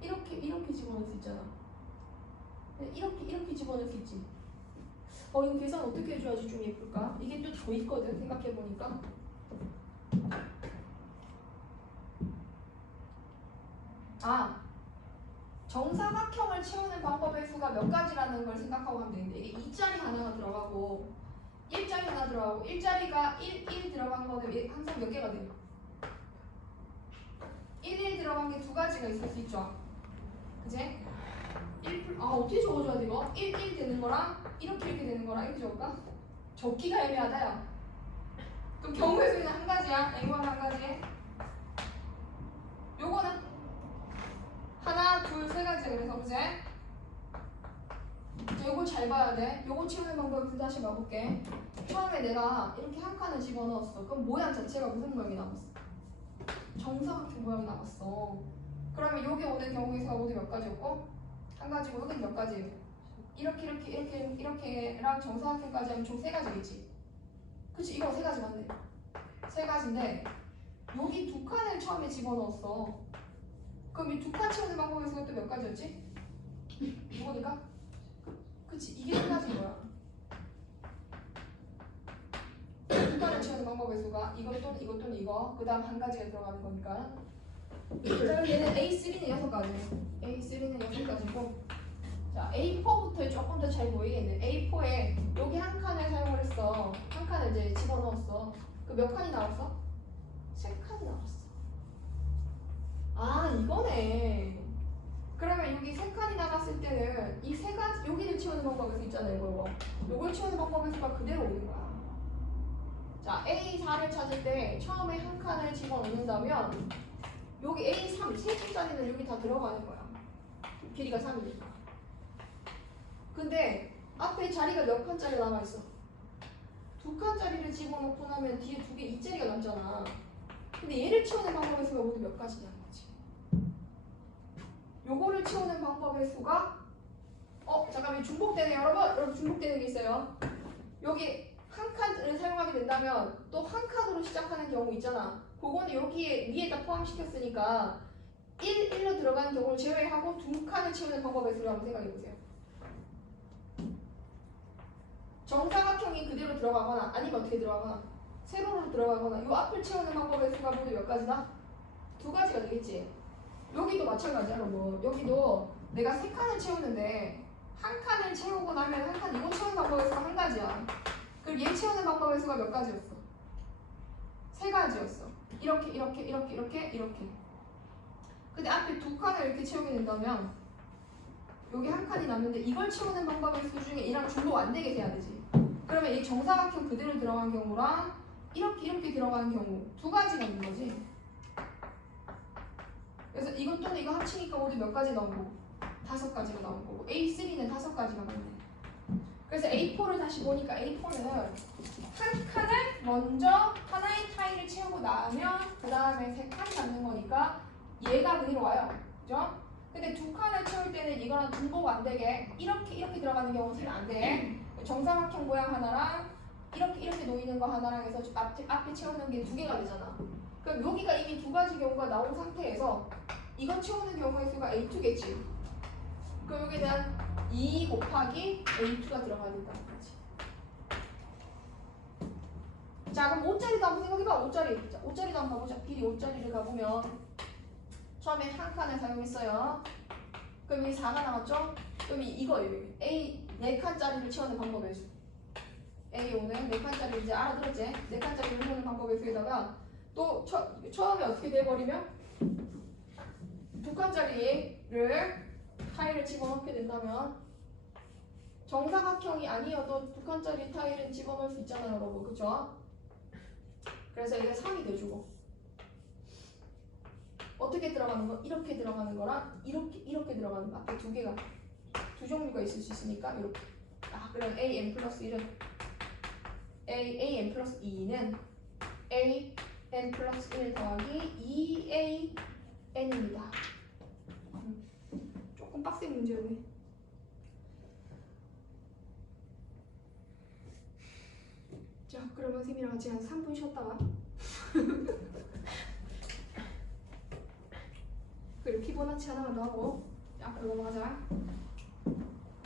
이렇게 집어넣을 수 있잖아. 이렇게 집어넣을 수 있지. 이거 계산 어떻게 해줘야지 좀 예쁠까? 이게 또 더 있거든 생각해보니까. 정사각형을 채우는 방법의 수가 몇 가지라는 걸 생각하고 하면 되는데 이게 2짜리 하나가 들어가고 1짜리 하나 들어가고 1짜리가 1 들어간 거는 항상 몇 개가 돼요? 1 들어간 게 두 가지가 있을 수 있죠. 그치? 어떻게 적어줘야 돼 이거? 1 되는 거랑 이렇게 되는 거랑 이렇게 적을까? 적기가 애매하다 야. 그럼 경우의 수는 한 가지야. N1 한 가지. 요거는 하나, 둘, 세 가지. 그래서 그제? 요거 잘 봐야 돼. 요거 치우는 방법을 다시 봐볼게. 처음에 내가 이렇게 한 칸을 집어넣었어. 그럼 모양 자체가 무슨 모양이 남았어? 정사각형 모양이 남았어. 그러면 여기 오는 경우의 수가 모두 몇 가지였고? 한 가지고 여기는 몇 가지예요? 이렇게랑 정사각형까지 하면 총 세 가지겠지. 그치? 이거 세 가지 맞네. 세 가지인데 여기 두 칸을 처음에 집어넣었어. 그럼 이 두 칸 치우는 방법의 수가 또 몇 가지였지? 이거니까? 그치? 이게 세 가지인 거야. 수가 이것 또는 이거 그 다음 한 가지가 들어가는 거니까. 자, 얘는 A3는 6가지. A3는 6가지고. 자, A4부터 조금 더 잘 보이겠네. A4에 여기 한 칸을 사용을 했어. 한 칸을 이제 집어넣었어. 그 몇 칸이 나왔어? 3칸이 나왔어. 아, 이거네. 그러면 여기 3칸이 나갔을 때는 이 세 가지 여기를 채우는 방법에서 있잖아요. 이거. 요걸 채우는 방법에서가 그대로 오는 거야. 자, A4를 찾을 때 처음에 한 칸을 집어넣는다면 여기 A3, 3칸짜리는 여기 다 들어가는 거야. 길이가 3이니까. 근데 앞에 자리가 몇 칸짜리 남아있어? 2칸짜리를 집어넣고 나면 뒤에 2개 2자리가 남잖아. 근데 얘를 채우는 방법의 수가 모두 몇 가지냐는 거지. 요거를 채우는 방법의 수가 잠깐만 중복되네요. 여러분 중복되는 게 있어요. 여기 한 칸을 사용하게 된다면 또 한 칸으로 시작하는 경우 있잖아. 그거는 여기에 위에다 포함시켰으니까 1로 들어가는 경우를 제외하고 2칸을 채우는 방법의 수를 한번 생각해보세요. 정사각형이 그대로 들어가거나 아니면 어떻게 들어가거나 세로로 들어가거나 이 앞을 채우는 방법의 수가 모두 몇 가지다? 2가지가 되겠지. 여기도 마찬가지야. 뭐 여기도 내가 3칸을 채우는데 한 칸을 채우고 나면 한 칸 이거 채우는 방법의 수가 한 가지야. 그리고 얘 채우는 방법의 수가 몇 가지였어? 3가지였어. 이렇게. 근데 앞에 2칸을 이렇게 채우게 된다면 여기 한 칸이 남는데 이걸 채우는 방법의 수 중에 이랑 중복 안 되게 돼야 되지. 그러면 이 정사각형 그대로 들어간 경우랑 이렇게 들어가는 경우 2가지가 있는 거지. 그래서 이것 또는 이거 합치니까 모두 몇 가지 나온 거고? 5가지가 나온 거고 A3는 5가지가 나왔네. 그래서 A4를 다시 보니까 A4는 한 칸을 먼저 하나의 타일을 채우고 나면 그 다음에 3칸이 남는 거니까 얘가 그대로 와요. 그죠? 근데 2칸을 채울 때는 이거랑 중복 안 되게 이렇게 들어가는 경우는 안 돼. 정사각형 모양 하나랑 이렇게 놓이는 거 하나랑 해서 앞에 채우는 게 2개가 되잖아. 그럼 여기가 이미 2가지 경우가 나온 상태에서 이거 채우는 경우의 수가 A2겠지. 그럼 여기에 대한 2 곱하기 A2가 들어가야 된다는 거지. 자, 그럼 5짜리도 한번 생각해봐. 5짜리. 자, 5짜리도 한번 가보자. 길이 5짜리를 가보면 처음에 한 칸을 사용했어요. 그럼 여기 4가 남았죠? 그럼 이거예요. A 4칸짜리를 채우는 방법의 수. A5는 4칸짜리 이제 알아들었지? 4칸짜리를 채우는 방법의 수에다가 또 처음에 어떻게 돼버리면 2칸짜리를 타일을 집어넣게 된다면 정사각형이 아니어도 2칸짜리 타일은 집어넣을 수 있잖아요, 여러분. 그쵸? 그래서 이게 3이 돼주고 어떻게 들어가는 거? 이렇게 들어가는 거랑 이렇게 들어가는 거 앞에 2개가 2종류가 있을 수 있으니까 이렇게. 그럼 AN 플러스 1은 AN 플러스 2는 AN 플러스 1 더하기 2AN입니다. 조금 빡센 문제였네. 자, 그러면 선생님이랑 같이 한 3분 쉬었다가 그리고 피보나치 하나만 더 하고 앞으로 넘어가자.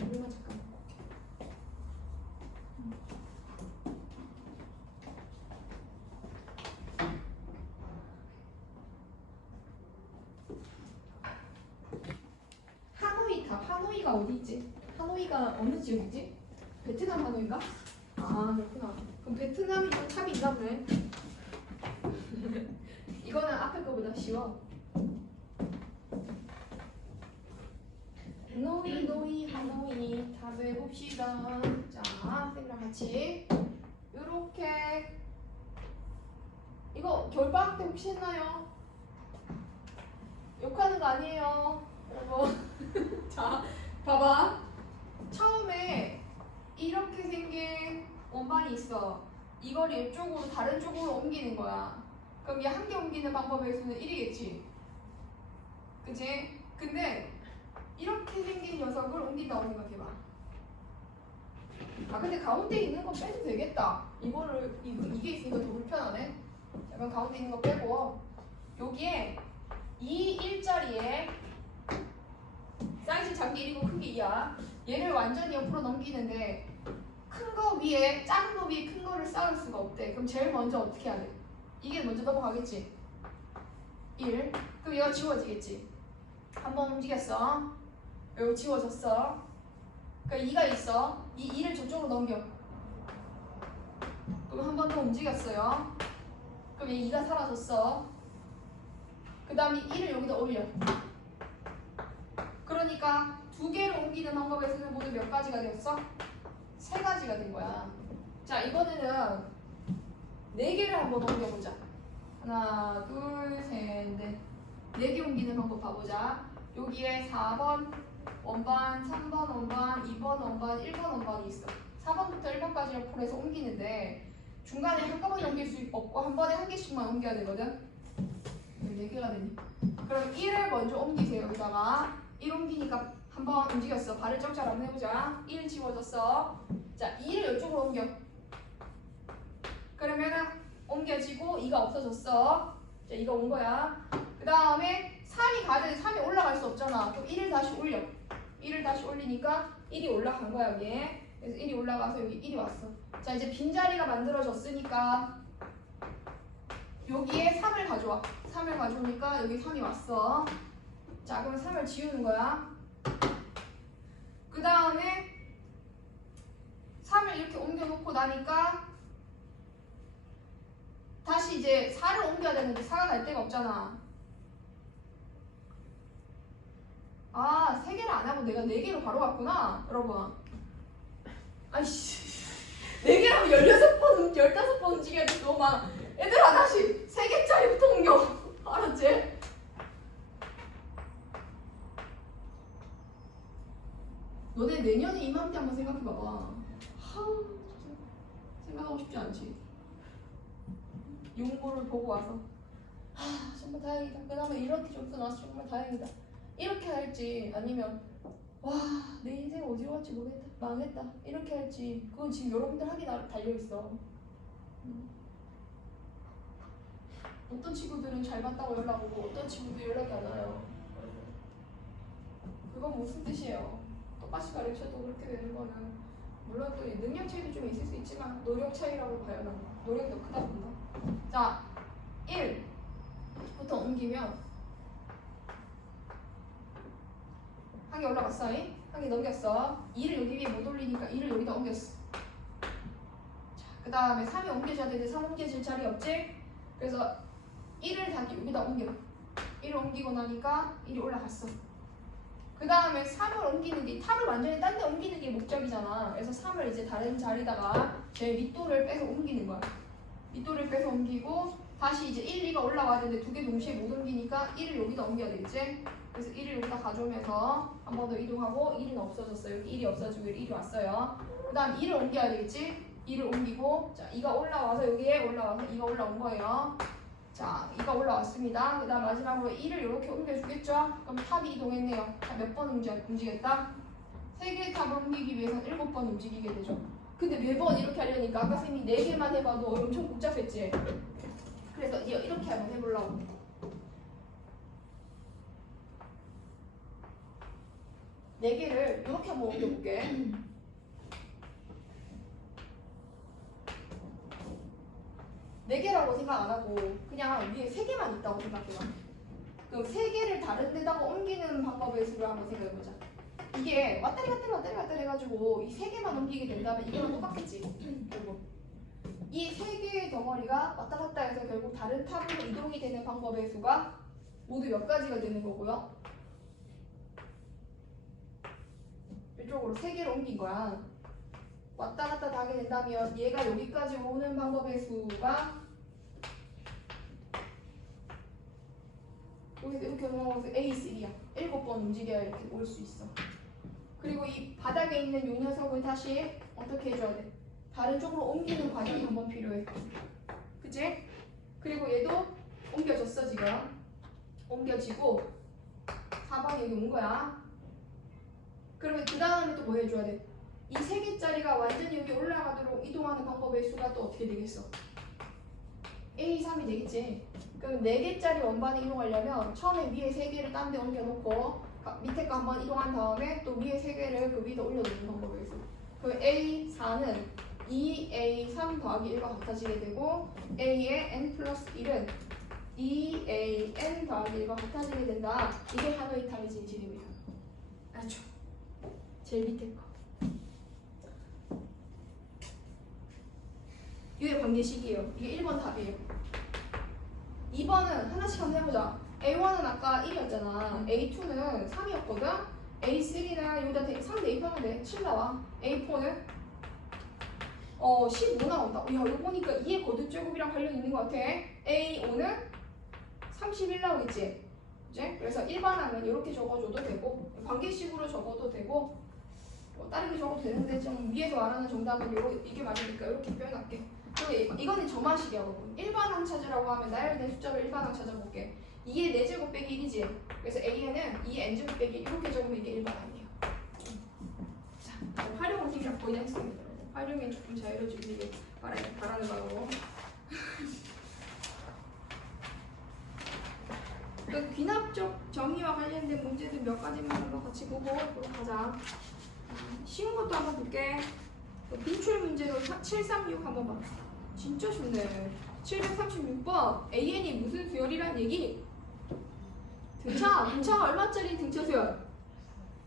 우리만 잠깐. 하노이 탑. 하노이가 어디 있지? 하노이가 어느 지역이지? 베트남 하노이인가? 아, 그렇구나. 그럼 베트남이 좀 탑이 있나 보네. 이거는 앞에 거보다 쉬워. 노이 하노이 답 해봅시다. 자, 쌤이랑 같이 요렇게. 이거 겨울방학 때 혹시 했나요? 욕하는 거 아니에요, 여러분. 자, 봐봐. 처음에 이렇게 생긴 원반이 있어. 이걸 이쪽으로 다른 쪽으로 옮기는 거야. 그럼 얘 한 개 옮기는 방법의 수는 1이겠지. 그치? 근데 이렇게 생긴 녀석을 옮긴다고 생각해봐. 근데 가운데 있는 거 빼도 되겠다. 이게 있으니까 더 불편하네. 자, 그럼 가운데 있는 거 빼고 여기에 2, 1짜리에 사이즈 작은 게 1이고 큰 게 2야. 얘를 완전히 옆으로 넘기는데 큰 거 위에 위에 작은 거 위에 큰 거를 쌓을 수가 없대. 그럼 제일 먼저 어떻게 해야 돼? 이게 먼저 넘어가겠지. 1. 그럼 얘가 지워지겠지. 한번 움직였어. 여기 지워졌어. 그러니까 2가 있어. 이 2를 저쪽으로 넘겨. 그럼 한 번 더 움직였어요. 그럼 얘 2가 사라졌어. 그 다음에 1을 여기다 올려. 그러니까 두 개를 옮기는 방법에서는 모두 몇 가지가 되었어? 3가지가 된 거야. 자, 이번에는 4개를 한번 옮겨보자. 하나, 둘, 셋, 넷. 4개 옮기는 방법 봐보자. 여기에 4번 원반, 3번 원반, 2번 원반, 1번 원반이 있어. 4번부터 1번까지를 폴해서 옮기는데 중간에 한꺼번에 옮길 수 없고 한 번에 한 개씩만 옮겨야 되거든. 4개가 되니. 그럼 1을 먼저 옮기세요. 여기다가 1 옮기니까 한번 움직였어. 발을 적잘 한번 해보자. 1 지워졌어. 자, 2를 이쪽으로 옮겨. 그러면은 옮겨지고 2가 없어졌어. 자, 이거 온 거야. 그 다음에 3이 가야 되는데 3이 올라갈 수 없잖아. 그럼 1을 다시 올려. 1을 다시 올리니까 1이 올라간 거야, 여기에. 그래서 1이 올라가서 여기 1이 왔어. 자, 이제 빈자리가 만들어졌으니까 여기에 3을 가져와. 3을 가져오니까 여기 3이 왔어. 자, 그럼 3을 지우는 거야. 그 다음에 3을 이렇게 옮겨놓고 나니까 다시 이제 4를 옮겨야 되는데 4가 갈 데가 없잖아. 아, 3개를 안 하고 내가 4개로 바로 갔구나, 여러분. 아이씨. 4개라면 16번, 15번 움직여야 돼. 너무 많아. 얘들아, 다시 3개짜리부터 옮겨. 알았지? 너네 내년에 이맘때 한번 생각해봐봐. 생각하고 싶지 않지? 용고를 보고 와서 정말 다행이다. 그 다음에 이렇게 점수 나와서 정말 다행이다. 이렇게 할지 아니면 와, 내 인생 어디로 갈지 모르겠다. 망했다. 이렇게 할지 그건 지금 여러분들 하기 달려있어. 어떤 친구들은 잘 봤다고 연락 오고 어떤 친구들 연락이 안 와요. 그건 무슨 뜻이에요? 똑같이 가르쳐도 그렇게 되는 거는 물론 또 능력 차이도 좀 있을 수 있지만 노력 차이라고 봐요. 나는 노력이 더 크다 본다. 자, 1부터 옮기면 한 개 올라갔어. 한 개 넘겼어. 2를 여기 위에 못 올리니까 2를 여기다 옮겼어. 자, 그 다음에 3이 옮겨져야 되는데 3 옮겨질 자리 없지? 그래서 1을 다시 여기다 옮겨. 1을 옮기고 나니까 1이 올라갔어. 그 다음에 3을 옮기는 게, 탑을 완전히 딴 데 옮기는 게 목적이잖아. 그래서 3을 이제 다른 자리다가 제일 밑돌을 빼서 옮기는 거야. 밑돌을 빼서 옮기고 다시 이제 1, 2가 올라와야 되는데 두 개 동시에 못 옮기니까 1을 여기다 옮겨야 되겠지? 그래서 1을 여기다 가져오면서 한 번 더 이동하고 1은 없어졌어요. 여기 1이 없어지고 1이 왔어요. 그 다음 2를 옮겨야 되겠지? 2를 옮기고 자, 2가 올라와서 여기에 올라와서 2가 올라온 거예요. 자, 2가 올라왔습니다. 그 다음 마지막으로 1을 이렇게 옮겨주겠죠? 그럼 탑이 이동했네요. 자, 몇 번 움직였다? 3개의 탑을 옮기기 위해서는 7번 움직이게 되죠. 근데 매번 이렇게 하려니까 아까 쌤이 4개만 해봐도 엄청 복잡했지? 그래서 이렇게 한번 해보려고. 네 개를 이렇게 한번 옮겨볼게. 네 개라고 생각 안 하고 그냥 위에 3개만 있다고 생각해요. 그럼 3개를 다른 데다가 옮기는 방법의 수를 한번 생각해보자. 이게 왔다리 갔다리 해가지고 이 3개만 옮기게 된다면 이거랑 똑같겠지. 결국 이 3개의 덩어리가 왔다 갔다 해서 결국 다른 탑으로 이동이 되는 방법의 수가 모두 몇 가지가 되는 거고요. 이쪽으로 3개를 옮긴 거야. 왔다 갔다 다 하게 된다면 얘가 여기까지 오는 방법의 수가 여기서 이렇게 넘어가서 A3야. 7번 움직여야 이렇게 올 수 있어. 그리고 이 바닥에 있는 요 녀석을 다시 어떻게 해줘야 돼? 다른 쪽으로 옮기는 과정이 한번 필요해. 그치? 그리고 얘도 옮겨졌어 지금. 옮겨지고 4번이 여기 온 거야. 그러면 그 다음에 또 뭐 해줘야 돼? 이 3개짜리가 완전히 여기 올라가도록 이동하는 방법의 수가 또 어떻게 되겠어? A, 3이 되겠지? 그럼 4개짜리 원반에 이동하려면 처음에 위에 3개를 딴 데 옮겨놓고 밑에 거 한번 이동한 다음에 또 위에 3개를 그 위에다 올려놓는 방법의 수. 그럼 A, 4는 2a 3 더하기 1과 같아지게 되고 a의 n 플러스 1은 2a n 더하기 1과 같아지게 된다. 이게 하노이 타임의 진실입니다. 알죠? 제일 밑에 거. 이게 관계식이에요. 이게 1번 답이에요. 2번은 하나씩 한번 해보자. A1은 아까 1이었잖아. A2는 3이었거든. A3는 여기다 3 대입하면 돼. 7 나와. A4는 15 나온다. 야, 이거 보니까 2의 거듭제곱이랑 관련 있는 것 같아. A5는 31 나오겠지. 그치? 그래서 일반항은 이렇게 적어줘도 되고 관계식으로 적어도 되고 다르게 적어도 되는데 좀 위에서 말하는 정답은 이게 맞으니까 이렇게 표현할게. 그리고 이거는 점화식이야. 일반항 찾으라고 하면 나열된 숫자로 일반항 찾아볼게. 2의 4제곱 빼기 1이지. 그래서 A에는 2의 n제곱 빼기 이렇게 적으면 이게 일반항이에요. 자, 활용은 팀이랑 거의 다 했습니다. 활용에 조금 자유로워지길 바라는 바람으로. 그 귀납적 정의와 관련된 문제들 몇 가지만 한번 같이 보고 가자. 쉬운 것도 한번 볼게. 빈출 문제로 736 한번 봐. 진짜 쉽네. 736번 AN이 무슨 수열이란 얘기? 등차가 얼마짜리 등차 수열?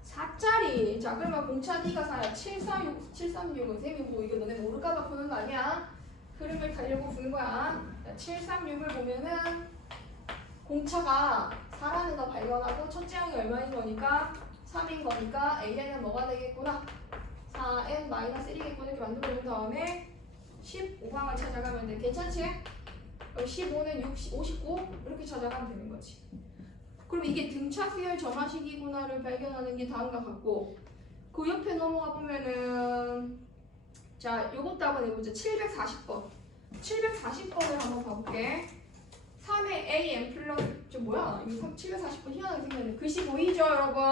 4짜리. 자, 그러면 공차 D가 4야. 736은 셈이고 이거 너네 모를까봐 푸는 거 아니야? 흐름을 타려고 푸는 거야. 자, 736을 보면은 공차가 4라는 거 발견하고 첫째 항이 얼마인 거니까 3인 거니까 AN은 뭐가 되겠구나? 4n-1이겠구나. 이렇게 만들어준 다음에 15항을 찾아가면 돼. 괜찮지? 그럼 15는 59 이렇게 찾아가면 되는 거지. 그럼 이게 등차 수열 점화식이구나를 발견하는 게 다음과 같고 그 옆에 넘어가 보면은 자, 요것도 한번 해보자. 740번 740번을 한번 봐볼게. 3의 a n 플러스 저 뭐야? 이거 740번 희한하게 생겼네. 글씨 보이죠 여러분?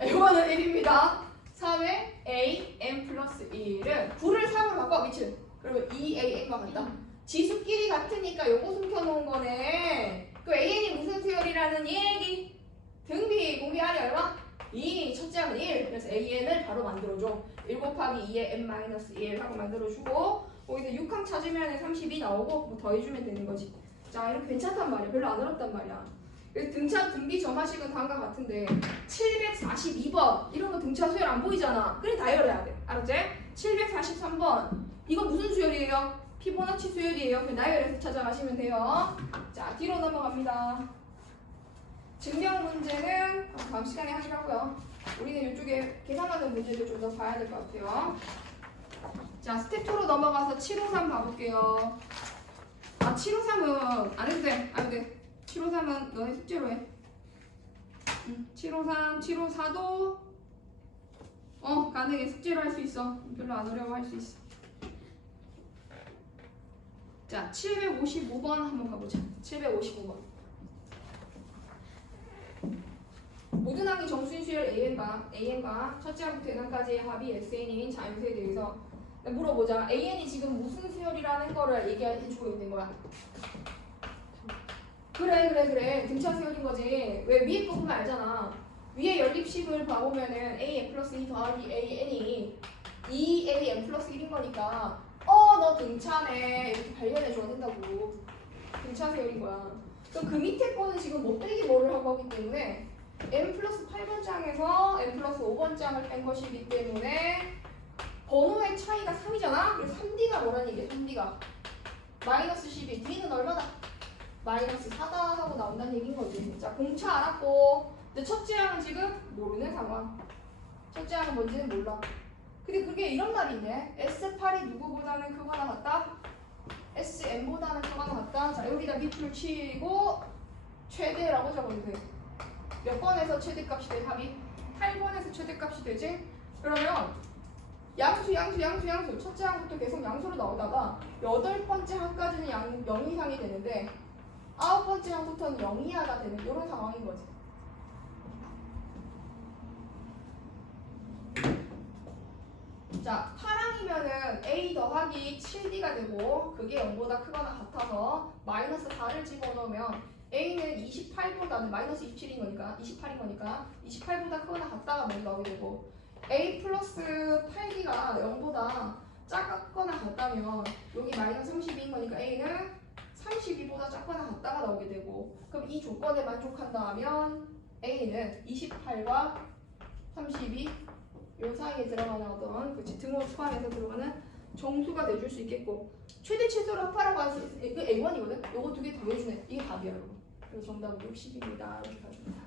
A1은 1입니다. 3의 a n 플러스 1은 9를 3으로 바꿔 미친. 그러면 2an과 같다. 지수끼리 같으니까 요거 숨겨놓은 거네. 그 an이 무슨 수열이라는 얘기? 등비 공비 R이 얼마? 2. 첫째 항은 1. 그래서 an을 바로 만들어줘. 1 곱하기 2의 n-1 하고 만들어주고 거기서 6항 찾으면 32 나오고 뭐 더해주면 되는 거지. 자, 이렇게 괜찮단 말이야. 별로 안 어렵단 말이야. 등차 등비 점화식은 다음과 같은데 742번 이런 거 등차 수열 안 보이잖아. 그래 다 열어야 돼. 알았지? 743번 이거 무슨 수열이에요? 피보나치 수열이에요. 그냥 나열해서 찾아가시면 돼요. 자, 뒤로 넘어갑니다. 증명 문제는 다음 시간에 하시라고요. 우리는 이쪽에 계산하는 문제도 좀 더 봐야 될 것 같아요. 자, 스텝 2로 넘어가서 753 봐볼게요. 753은 안 해도 돼. 안 해도 돼. 753은 너네 숙제로 해. 753, 754도 가능해. 숙제로 할 수 있어. 별로 안 어려워 할 수 있어. 자, 755번 한번 가보자. 755번. 모든 항이 정수인 수열 AN과 첫째 항부터 n항까지의 합이 SN인 자연수에 대해서 물어보자. AN이 지금 무슨 수열이라는 거를 얘기해주고 있는 거야. 그래. 등차 수열인 거지. 왜 위에 거 보면 알잖아. 위에 연립식을 봐보면은 AN 플러스 2 더하기 AN이 2AN 플러스 1인 거니까 너 등차네. 이렇게 발견해줘야 된다고. 등차 수열인 거야. 그럼 그 밑에 거는 지금 못 빼기 뭐를 하고 하기 때문에 n 플러스 8번장에서 n 플러스 5번장을 뺀 것이기 때문에 번호의 차이가 3이잖아? 그래서 3D가 뭐라는 얘기야, 3D가. 마이너스 12. D는 얼마다? 마이너스 4다 하고 나온다는 얘기인 거지. 자, 공차 알았고. 근데 첫째 항은 지금 모르는 상황. 첫째 항은 뭔지는 몰라. 근데 그게 이런 말이 있네. S8이 누구보다는 크거나 같다? SM보다는 크거나 같다? 자, 여기다 밑줄 치고 최대라고 적어도 돼. 몇 번에서 최대값이 돼? 합이? 8번에서 최대값이 되지? 그러면 양수 첫째 항부터 계속 양수로 나오다가 8번째 항까지는 0 이상이 되는데 9번째 항부터는 0 이하가 되는 이런 상황인 거지. 자, 8항이면은 A 더하기 7D가 되고 그게 0보다 크거나 같아서 마이너스 4를 집어넣으면 A는 28보다는 마이너스 27인 거니까 28인 거니까 28보다 크거나 같다가 먼저 나오게 되고 A 플러스 8D가 0보다 작거나 같다면 여기 마이너스 32인 거니까 A는 32보다 작거나 같다가 나오게 되고, 그럼 이 조건에 만족한다면 A는 28과 32 요 사이에 들어가는 어떤 등호 포함해서 들어가는 정수가 돼줄 수 있겠고, 최대 최소를 합하라고 할 수 있으니까 이거 A1이거든? 요거 두 개 더해주네. 이게 답이야 여러분. 그래서 정답은 60입니다. 이렇게 가줍니다.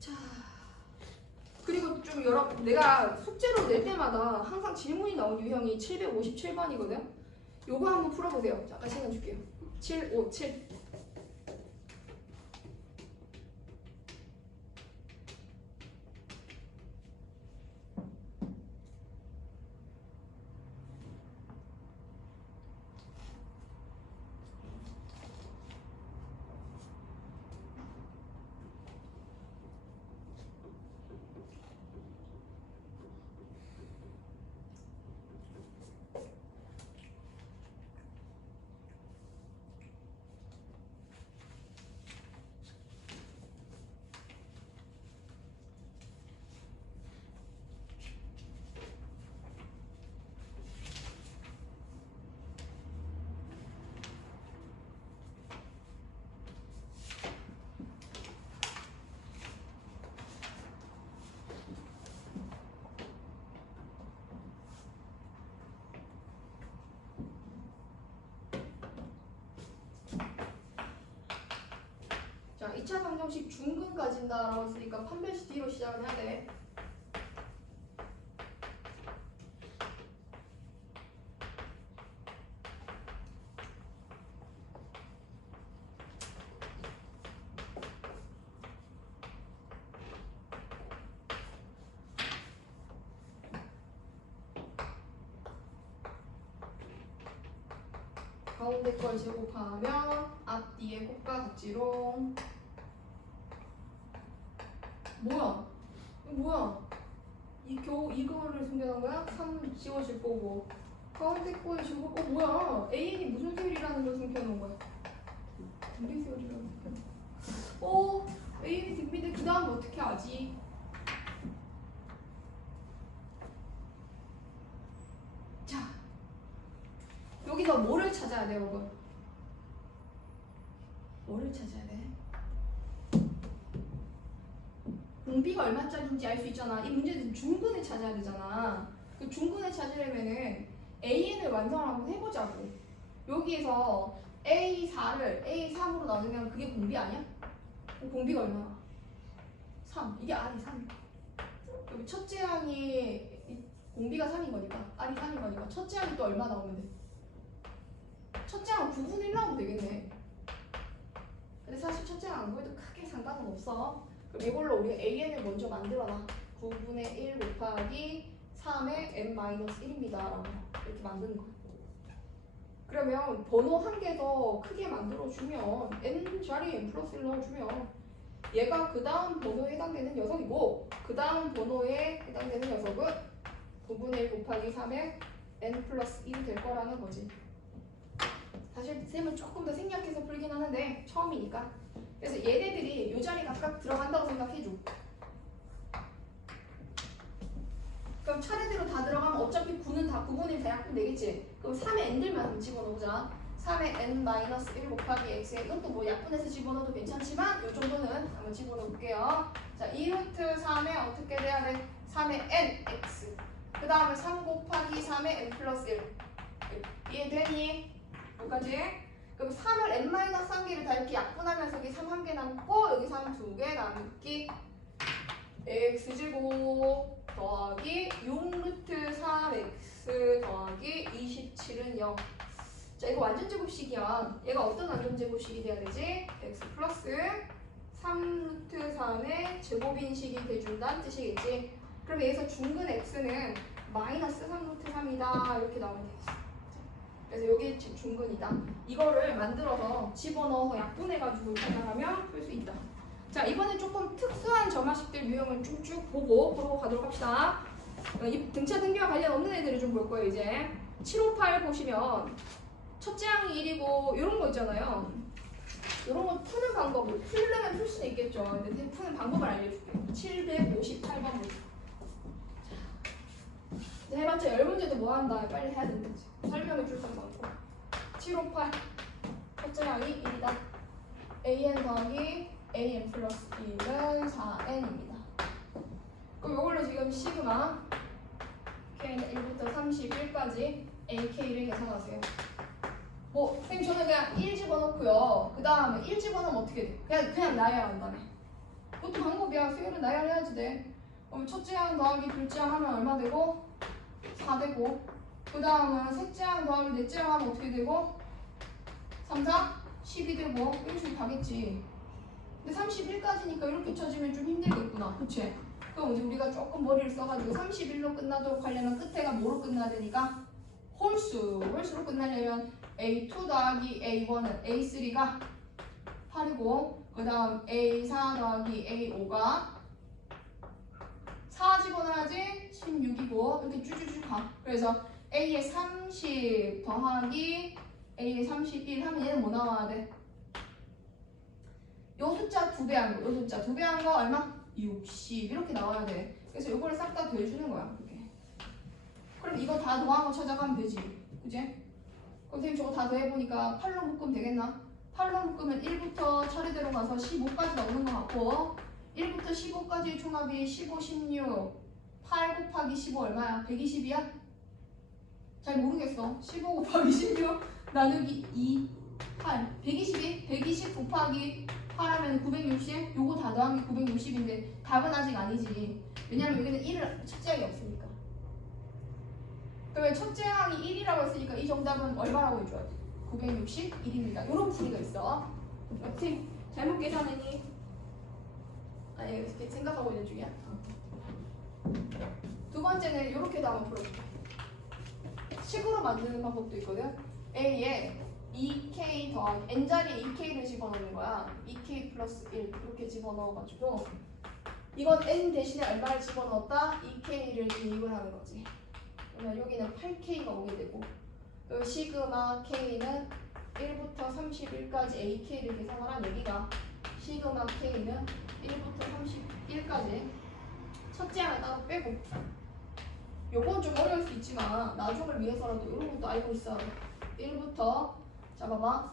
자, 그리고 좀 여러분, 내가 숙제로 낼 때마다 항상 질문이 나온 유형이 757번이거든? 요거 한번 풀어보세요. 잠깐 시간 줄게요. 757. 자, 2차 방정식 중근 가진다라고 했으니까 판별식 D로 시작을 해야 돼. 가운데 걸 제곱하면 앞뒤의 곱과 같지롱. 뭐야? 이거 뭐야? 이거를 숨겨놓은 거야? 3 지워질 거고. 가운데 거에 제곱, 뭐야? AN이 무슨 세율이라는 걸 숨겨놓은 거야? 등비 세율이라는 거. AN이 등비인데 그 다음 어떻게 하지? 자, 여기서 뭐를 찾아야 돼, 여러분? 뭐를 찾아야 돼? 공비가 얼마짜리인지 알 수 있잖아. 이 문제는 중근을 찾아야 되잖아. 그 중근을 찾으려면은 AN을 완성을 한번 해보자고. 여기에서 A4를 A3으로 나누면 그게 공비 아니야? 공비가 얼마나? 3. 이게 R이 3. 여기 첫째 항이 공비가 3인 거니까 R이 3인 거니까 첫째 항이 또 얼마 나오면 돼? 첫째 항은 9분의 1 나오면 되겠네. 근데 사실 첫째 항 안 구해도 크게 상관은 없어. 그럼 이걸로 우리 AN을 먼저 만들어놔. 9분의 1 곱하기 3의 n-1입니다. 라고 이렇게 만드는 거야. 그러면 번호 한 개 더 크게 만들어주면 n자리에 n 플러스 1 넣어주면 얘가 그 다음 번호에 해당되는 녀석이고, 그 다음 번호에 해당되는 녀석은 9분의 1 곱하기 3의 n 플러스 1이 될 거라는 거지. 사실 쌤은 조금 더 생략해서 풀긴 하는데 처음이니까. 그래서 얘네들이 이 자리 각각 들어간다고 생각해줘. 그럼 차례대로 다 들어가면 어차피 9는 다 9분의 1 다 약분 되겠지. 그럼 3의 n들만 한번 집어넣자. 3의 n-1 곱하기 x에 이것도 뭐 약분해서 집어넣어도 괜찮지만 이 정도는 한번 집어넣을게요. 자, 2루트 3에 어떻게 돼야 돼? 3의 nx. 그 다음에 3 곱하기 3의 n 플러스 1. 이해되니? 여기까지? 그럼 3을 n-1개를 다 이렇게 약분하면서 여기 3 1개 남고 여기 3 2개 남기. x제곱 더하기 6루트 3x 더하기 27은 0. 자, 이거 완전제곱식이야. 얘가 어떤 완전제곱식이 돼야 되지? x 플러스 3루트 3의 제곱인 식이 돼준다는 뜻이겠지. 그럼 여기서 중근 x는 마이너스 3루트 3이다. 이렇게 나오면 되겠어. 그래서 여기 중근이다. 이거를 만들어서 집어넣어서 약분해가지고 계산하면 풀 수 있다. 자, 이번엔 조금 특수한 점화식들 유형을 쭉쭉 보고 가도록 합시다. 이 등차 등비와 관련 없는 애들을 좀 볼 거예요. 이제 758 보시면 첫째 항이 1이고 이런 거 있잖아요. 이런 거 푸는 방법을 풀려면 풀 수는 있겠죠. 근데 푸는 방법을 알려줄게요. 758번 보세요. 해봤자 10문제도 뭐 한다. 빨리 해야 되는 거지. 설명해 줄 건 많고. 758 첫째 항이 1이다. an 더하기 an 플러스 1은 4n입니다. 그럼 이걸로 지금 시그마 k는 1부터 31까지 ak를 계산하세요. 뭐 선생님 저는 그냥 1 집어넣고요. 그 다음에 1 집어넣으면 어떻게 돼? 그냥 나열한다며. 그것도 방법이야. 수열은 나열해야지 돼. 그럼 첫째 항 더하기 둘째 항 하면 얼마 되고? 4 되고, 그 다음은 셋째 항 더하기 넷째 항 하면 어떻게 되고? 3, 4, 12 되고 이런 식으로 가겠지. 근데 31까지니까 이렇게 쳐지면 좀 힘들겠구나. 그치? 그럼 이제 우리가 조금 머리를 써가지고 31로 끝나도록 하려면 끝에가 뭐로 끝나야 되니까? 홀수로 끝나려면 A2 더하기 A1은 A3가 8이고, 그 다음 A4 더하기 A5가 4 집어넣어야지 16이고 이렇게 쭉쭉쭉 가. 그래서 A에 30 더하기 A에 31 하면 얘는 뭐 나와야 돼? 요 숫자 2배 한 거, 요 숫자 2배 한 거 얼마? 60 이렇게 나와야 돼. 그래서 요거를 싹 다 더해주는 거야. 이렇게. 그럼 이거 다 더한 거 찾아가면 되지. 그지? 그럼 선생님 저거 다 더해보니까 8로 묶으면 되겠나? 8로 묶으면 1부터 차례대로 가서 15까지 나오는 것 같고 1부터 15까지의 총합이 15, 16 8 곱하기 15 얼마야? 120이야? 잘 모르겠어. 15 곱하기 16 나누기 2 8 120이? 120 곱하기 8하면 960 요거 다 더한 게 960인데 답은 아직 아니지. 왜냐면 여기는 1을 첫째 항이 없으니까. 그러면 첫째 항이 1이라고 했으니까 이 정답은 얼마라고 해줘야 돼? 961입니다. 이런 풀이가 있어. 여튼 잘못 계산했니? 아니 이렇게 생각하고 있는 중이야. 두 번째는 이렇게도 한번 풀어볼게. 식으로 만드는 방법도 있거든. A에 2K 더하기 N자리에 2K를 집어넣는 거야. 2K 플러스 1 이렇게 집어넣어가지고 이건 N 대신에 얼마를 집어넣었다? 2K를 대입을 하는 거지. 그러면 여기는 8K가 오게 되고 그 시그마 K는 1부터 31까지 AK를 계산하란 얘기가 시그마 K는 1부터 31까지 첫째 항을 따로 빼고 요건 좀 어려울 수 있지만 나중을 위해서라도 이런 것도 알고 있어야 돼. 1부터 자 봐봐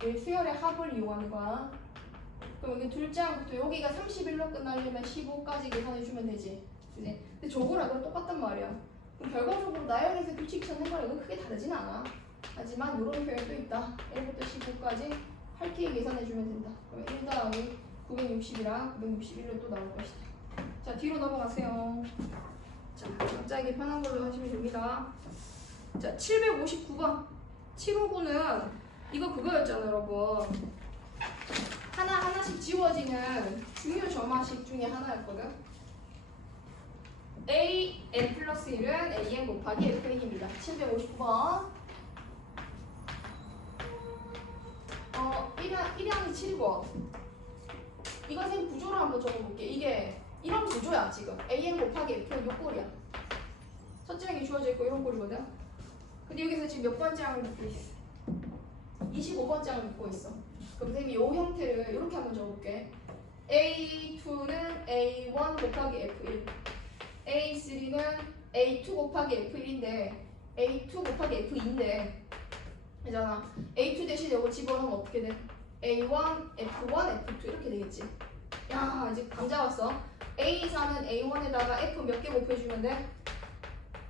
수열의 합을 이용하는 거야. 그럼 여기 둘째 항부터 여기가 31로 끝나려면 15까지 계산해주면 되지. 그치? 근데 저거랑 그랑 똑같단 말이야. 그럼 결과적으로 나열에서 규칙 찾는 거랑 이건 크게 다르진 않아. 하지만 이런 표현도 있다. 1부터 15까지 8K 계산해주면 된다. 그러면 1 더하기 960이랑 961로 또 나올 것이다. 자 뒤로 넘어가세요. 자 각자에게 편한 걸로 하시면 됩니다. 자 759번 759는 이거 그거였잖아 여러분. 하나하나씩 지워지는 중요 점화식 중에 하나였거든. A, N 플러스 1은 AN 곱하기 FN입니다. 759번 1항이 7이고 이거 선생님 구조를 한번 적어볼게. 이게 이런 구조야 지금. AN 곱하기 FN 요 꼴이야. 첫째 항이 주어져 있고 이런 꼴이거든. 근데 여기서 지금 몇 번째 항을 묶고 있어? 25번째 항을 묶고 있어. 그럼 선생님이 이 형태를 이렇게 한번 적어볼게. A2는 A1 곱하기 F1 A3는 A2 곱하기 F1인데 A2 곱하기 F2인데 그잖아. A2 대신 이거 집어넣으면 어떻게 돼? A1, F1, F2 이렇게 되겠지. 야 이제 감 잡았어. A4는 A1에다가 F 몇 개 곱해주면 돼?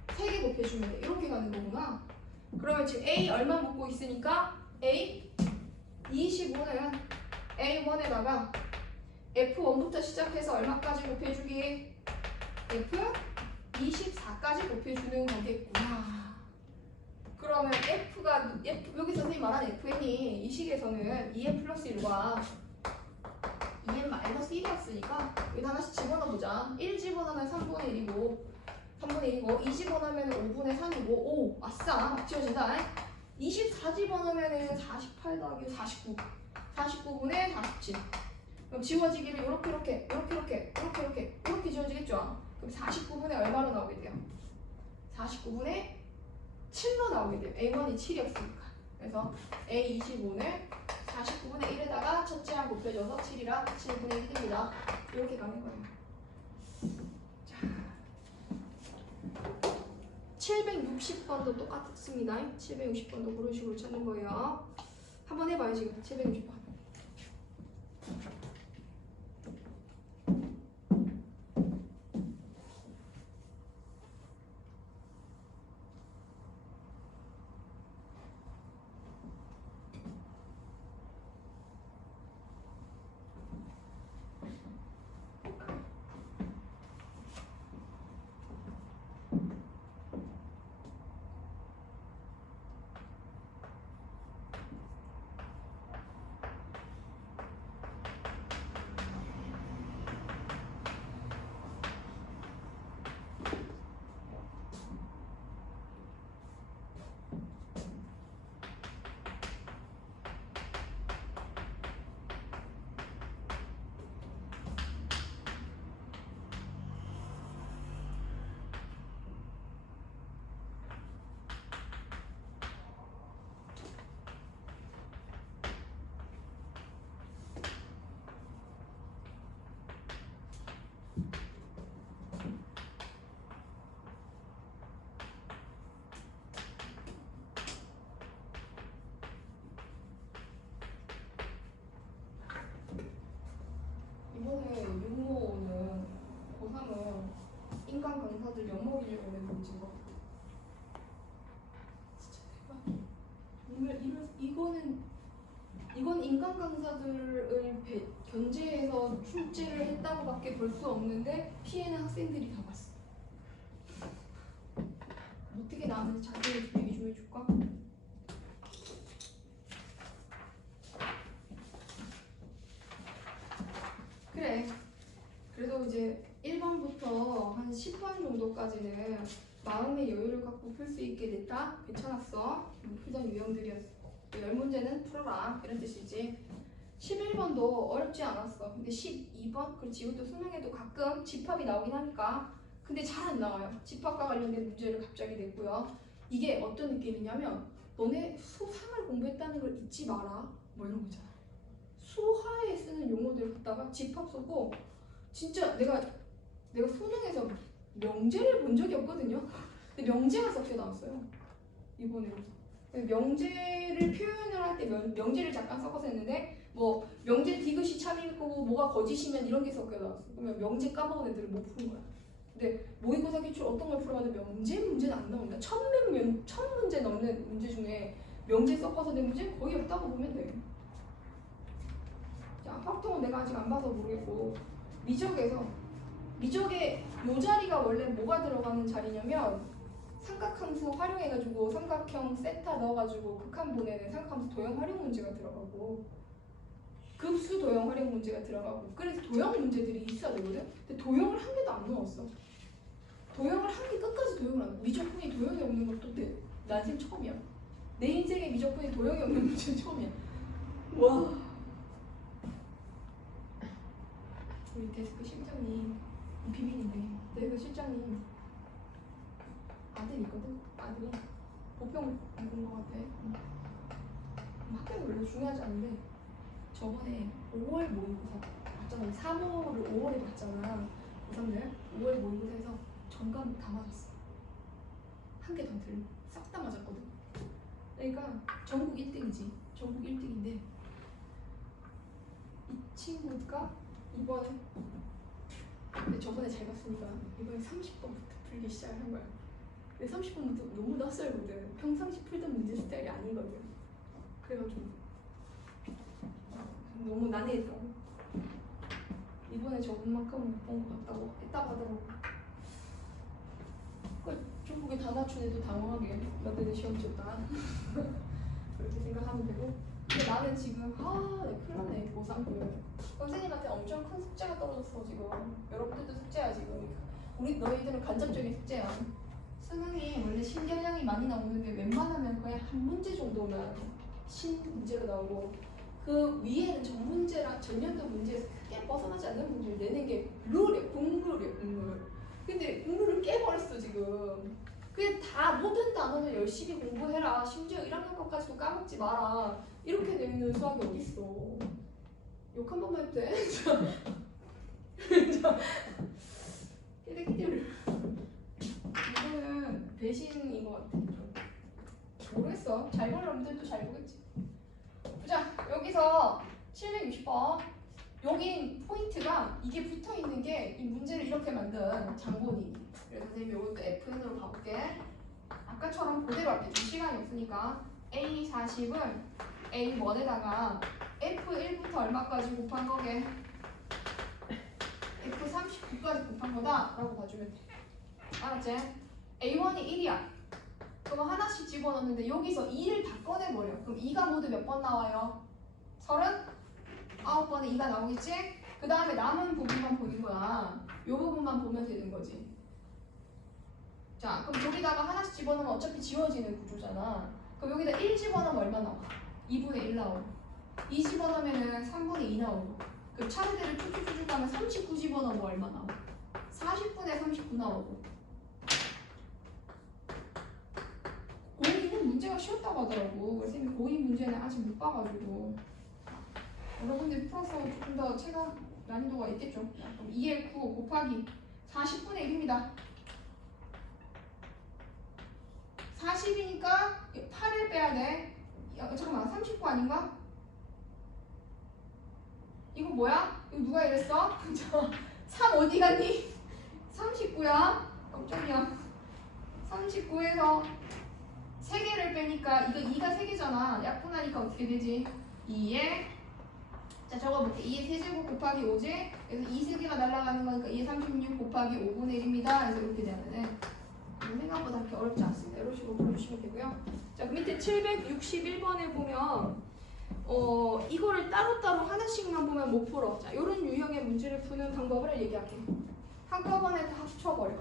3개 곱해주면 돼. 이렇게 가는 거구나. 그러면 지금 A 얼마 묶고 있으니까 A 25는 A1에다가 F1부터 시작해서 얼마까지 곱해주기? F24까지 곱해주는 거겠구나. 그러면 여기 선생님이 말한 FN이 이 식에서는 2n 플러스 1과 2n 마이너스 1이었으니까 여기다 하나씩 집어넣어보자. 1 집어넣으면 3분의 1이고 3분의 1이고 2 집어넣으면 5분의 3이고 오 아싸 지워진다. 24 집어넣으면 48 더하기 49 49분의 47. 그럼 지워지기를 이렇게 지워지겠죠? 그럼 49분의 얼마로 나오게 돼요? 49분의 7로 나오게 돼요. A1이 7이었으니까. 그래서 A25는 49분의 1에다가 첫째 항 곱해줘서 7이라 7분의 1입니다. 이렇게 가는 거예요. 자, 760번도 똑같습니다. 760번도 그런 식으로 찾는 거예요. 한번 해봐요 지금 760번. 이번에 육모는 고3은 인간 강사들 엿먹이려고 하는 문제인 것 같아요. 진짜 대박이야. 정말 이건 인간 강사들을 견제해서 출제를 했다고밖에 볼 수 없는데 피해는 학생들이 다 봤어. 어떻게 나왔는지 자세히 얘기 좀 해줄까? 그래. 그래도 이제 1번부터 한 10번 정도까지는 마음의 여유를 갖고 풀 수 있게 됐다? 괜찮았어. 풀던 유형들이었어. 10문제는 풀어라. 이런 뜻이지. 11번도 어렵지 않았어. 근데 12번? 그렇지. 이것도 수능에도 가끔 집합이 나오긴 하니까. 근데 잘 안 나와요. 집합과 관련된 문제를 갑자기 냈고요. 이게 어떤 느낌이냐면 너네 수상을 공부했다는 걸 잊지 마라. 뭐 이런 거잖아. 수화에 쓰는 용어들 갖다가 집합 쓰고 진짜 내가 수능에서 명제를 본 적이 없거든요. 근데 명제가 섞여 나왔어요. 이번에. 명제를 표현을 할 때 명제를 잠깐 섞어서 했는데 뭐 명제 디귿이 참일 거고 뭐가 거짓이면 이런 게 섞여 나왔어. 그러면 명제 까먹은 애들은 못 푸는 거야. 근데 모의고사 기출 어떤 걸 풀어봤는데 명제 문제는 안 나온다. 천 문제 넘는 문제 중에 명제 섞어서 낸 문제는 거의 없다고 보면 돼. 자, 확통은 내가 아직 안 봐서 모르겠고 미적의 요 자리가 원래 뭐가 들어가는 자리냐면 삼각함수 활용해가지고 삼각형 세타 넣어가지고 극한 보내는 삼각함수 도형 활용 문제가 들어가고 급수 도형 활용 문제가 들어가고 그래서 도형 문제들이 있어야 되거든? 근데 도형을 한 개도 안 넣었어. 도형을 한 개 끝까지 도형을 안 넣어. 미적분이 도형이 없는 것도 난생 처음이야. 내 인생에 미적분이 도형이 없는 문제는 처음이야. 와. 우리 데스크 실장님 비밀인데 데스크 실장님 아들 있거든? 아들이 보평 입은 것 같아. 학교는 별로 중요하지 않은데 저번에 5월 모의고사 봤잖아. 3월을 5월에 봤잖아. 고3들 5월 모의고사에서 전과목 다 맞았어. 한 개 더 틀려. 싹 다 맞았거든. 그러니까 전국 1등이지. 전국 1등인데 이 친구가 이번에 근데 저번에 잘 봤으니까 이번에 30번부터 풀기 시작을 한 거야. 근데 30번부터 너무 낯설거든. 평상시 풀던 문제 스타일이 아니거든. 그래가지고 너무 난해했어. 이번에 저번만큼은 못 본 것 같다고 했다고 하더라고. 중국에 다 맞춘 애도 당황하게 너네들 시험 쳤다. 그렇게 생각하면 되고. 근데 나는 지금 큰일 났네. 고3들 선생님한테 엄청 큰 숙제가 떨어졌어 지금. 여러분들도 숙제야 지금. 너희들은 간접적인 숙제야. 수능이 원래 신경량이 많이 나오는데 웬만하면 거의 한 문제 정도만 신문제로 나오고 그 위에는 전문제랑 전년도 문제에서 크게 벗어나지 않는 문제를 내는 게 룰이야. 국룰이야. 국룰. 근데 국룰을 깨버렸어 지금. 그게 다 모든 단어는 열심히 공부해라. 심지어 1학년 것까지도 까먹지 마라. 이렇게 돼 있는 수학이 어딨어. 욕 한 번만 해도 돼? 끼리끼리 이거는 배신인 것 같아. 좀. 모르겠어. 잘 본 놈들도 잘 보겠지. 자, 여기서 760번. 여기 포인트가 이게 붙어 있는 게 이 문제를 이렇게 만든 장본인이. 그래서 선생님이 이것도 F로 가볼게. 아까처럼 그대로 할게. 좀 시간이 없으니까. A40을 A1에다가 F1부터 얼마까지 곱한 거게? F39까지 곱한 거다 라고 봐주면 돼. 알았지? A1이 1이야. 그럼 하나씩 집어넣는데 여기서 2를 다 꺼내버려. 그럼 2가 모두 몇 번 나와요? 39번에 2가 나오겠지? 그 다음에 남은 부분만 보는 거야. 요 부분만 보면 되는 거지. 자, 그럼 여기다가 하나씩 집어넣으면 어차피 지워지는 구조잖아. 그럼 여기다 1 집어넣으면 얼마 나와? 2분의 1 나오고 2 집어넣으면 3분의 2 나오고 그 차례대로 쭉쭉쭉 가면 39 집어넣으면 얼마 나와? 40분의 39 나오고 고2는 문제가 쉬웠다고 하더라고. 그래서 선생님이 고2 문제는 아직 못 봐가지고 여러분들이 풀어서 조금 더 체감 난이도가 있겠죠. 그럼 2의 9 곱하기 40분의 1입니다. 40이니까 8을 빼야 돼. 잠깐만 39 아닌가? 이거 뭐야? 이거 누가 이랬어? 3 어디 갔니? 39야. 깜짝이야. 39에서 3개를 빼니까 이거 2가 3개잖아. 약분하니까 어떻게 되지? 2에 자 적어볼게. 2에 세제곱 곱하기 5제. 그래서 2 3개가 날아가는 거니까 2에 36 곱하기 5분의 1입니다. 그래서 이렇게 되면은 생각보다 그렇게 어렵지 않습니다. 이런 식으로 풀어주시면 되고요. 자, 그 밑에 761번에 보면 이거를 따로따로 하나씩만 보면 못 풀어. 자, 이런 유형의 문제를 푸는 방법을 얘기할게. 한꺼번에 다 합쳐버려.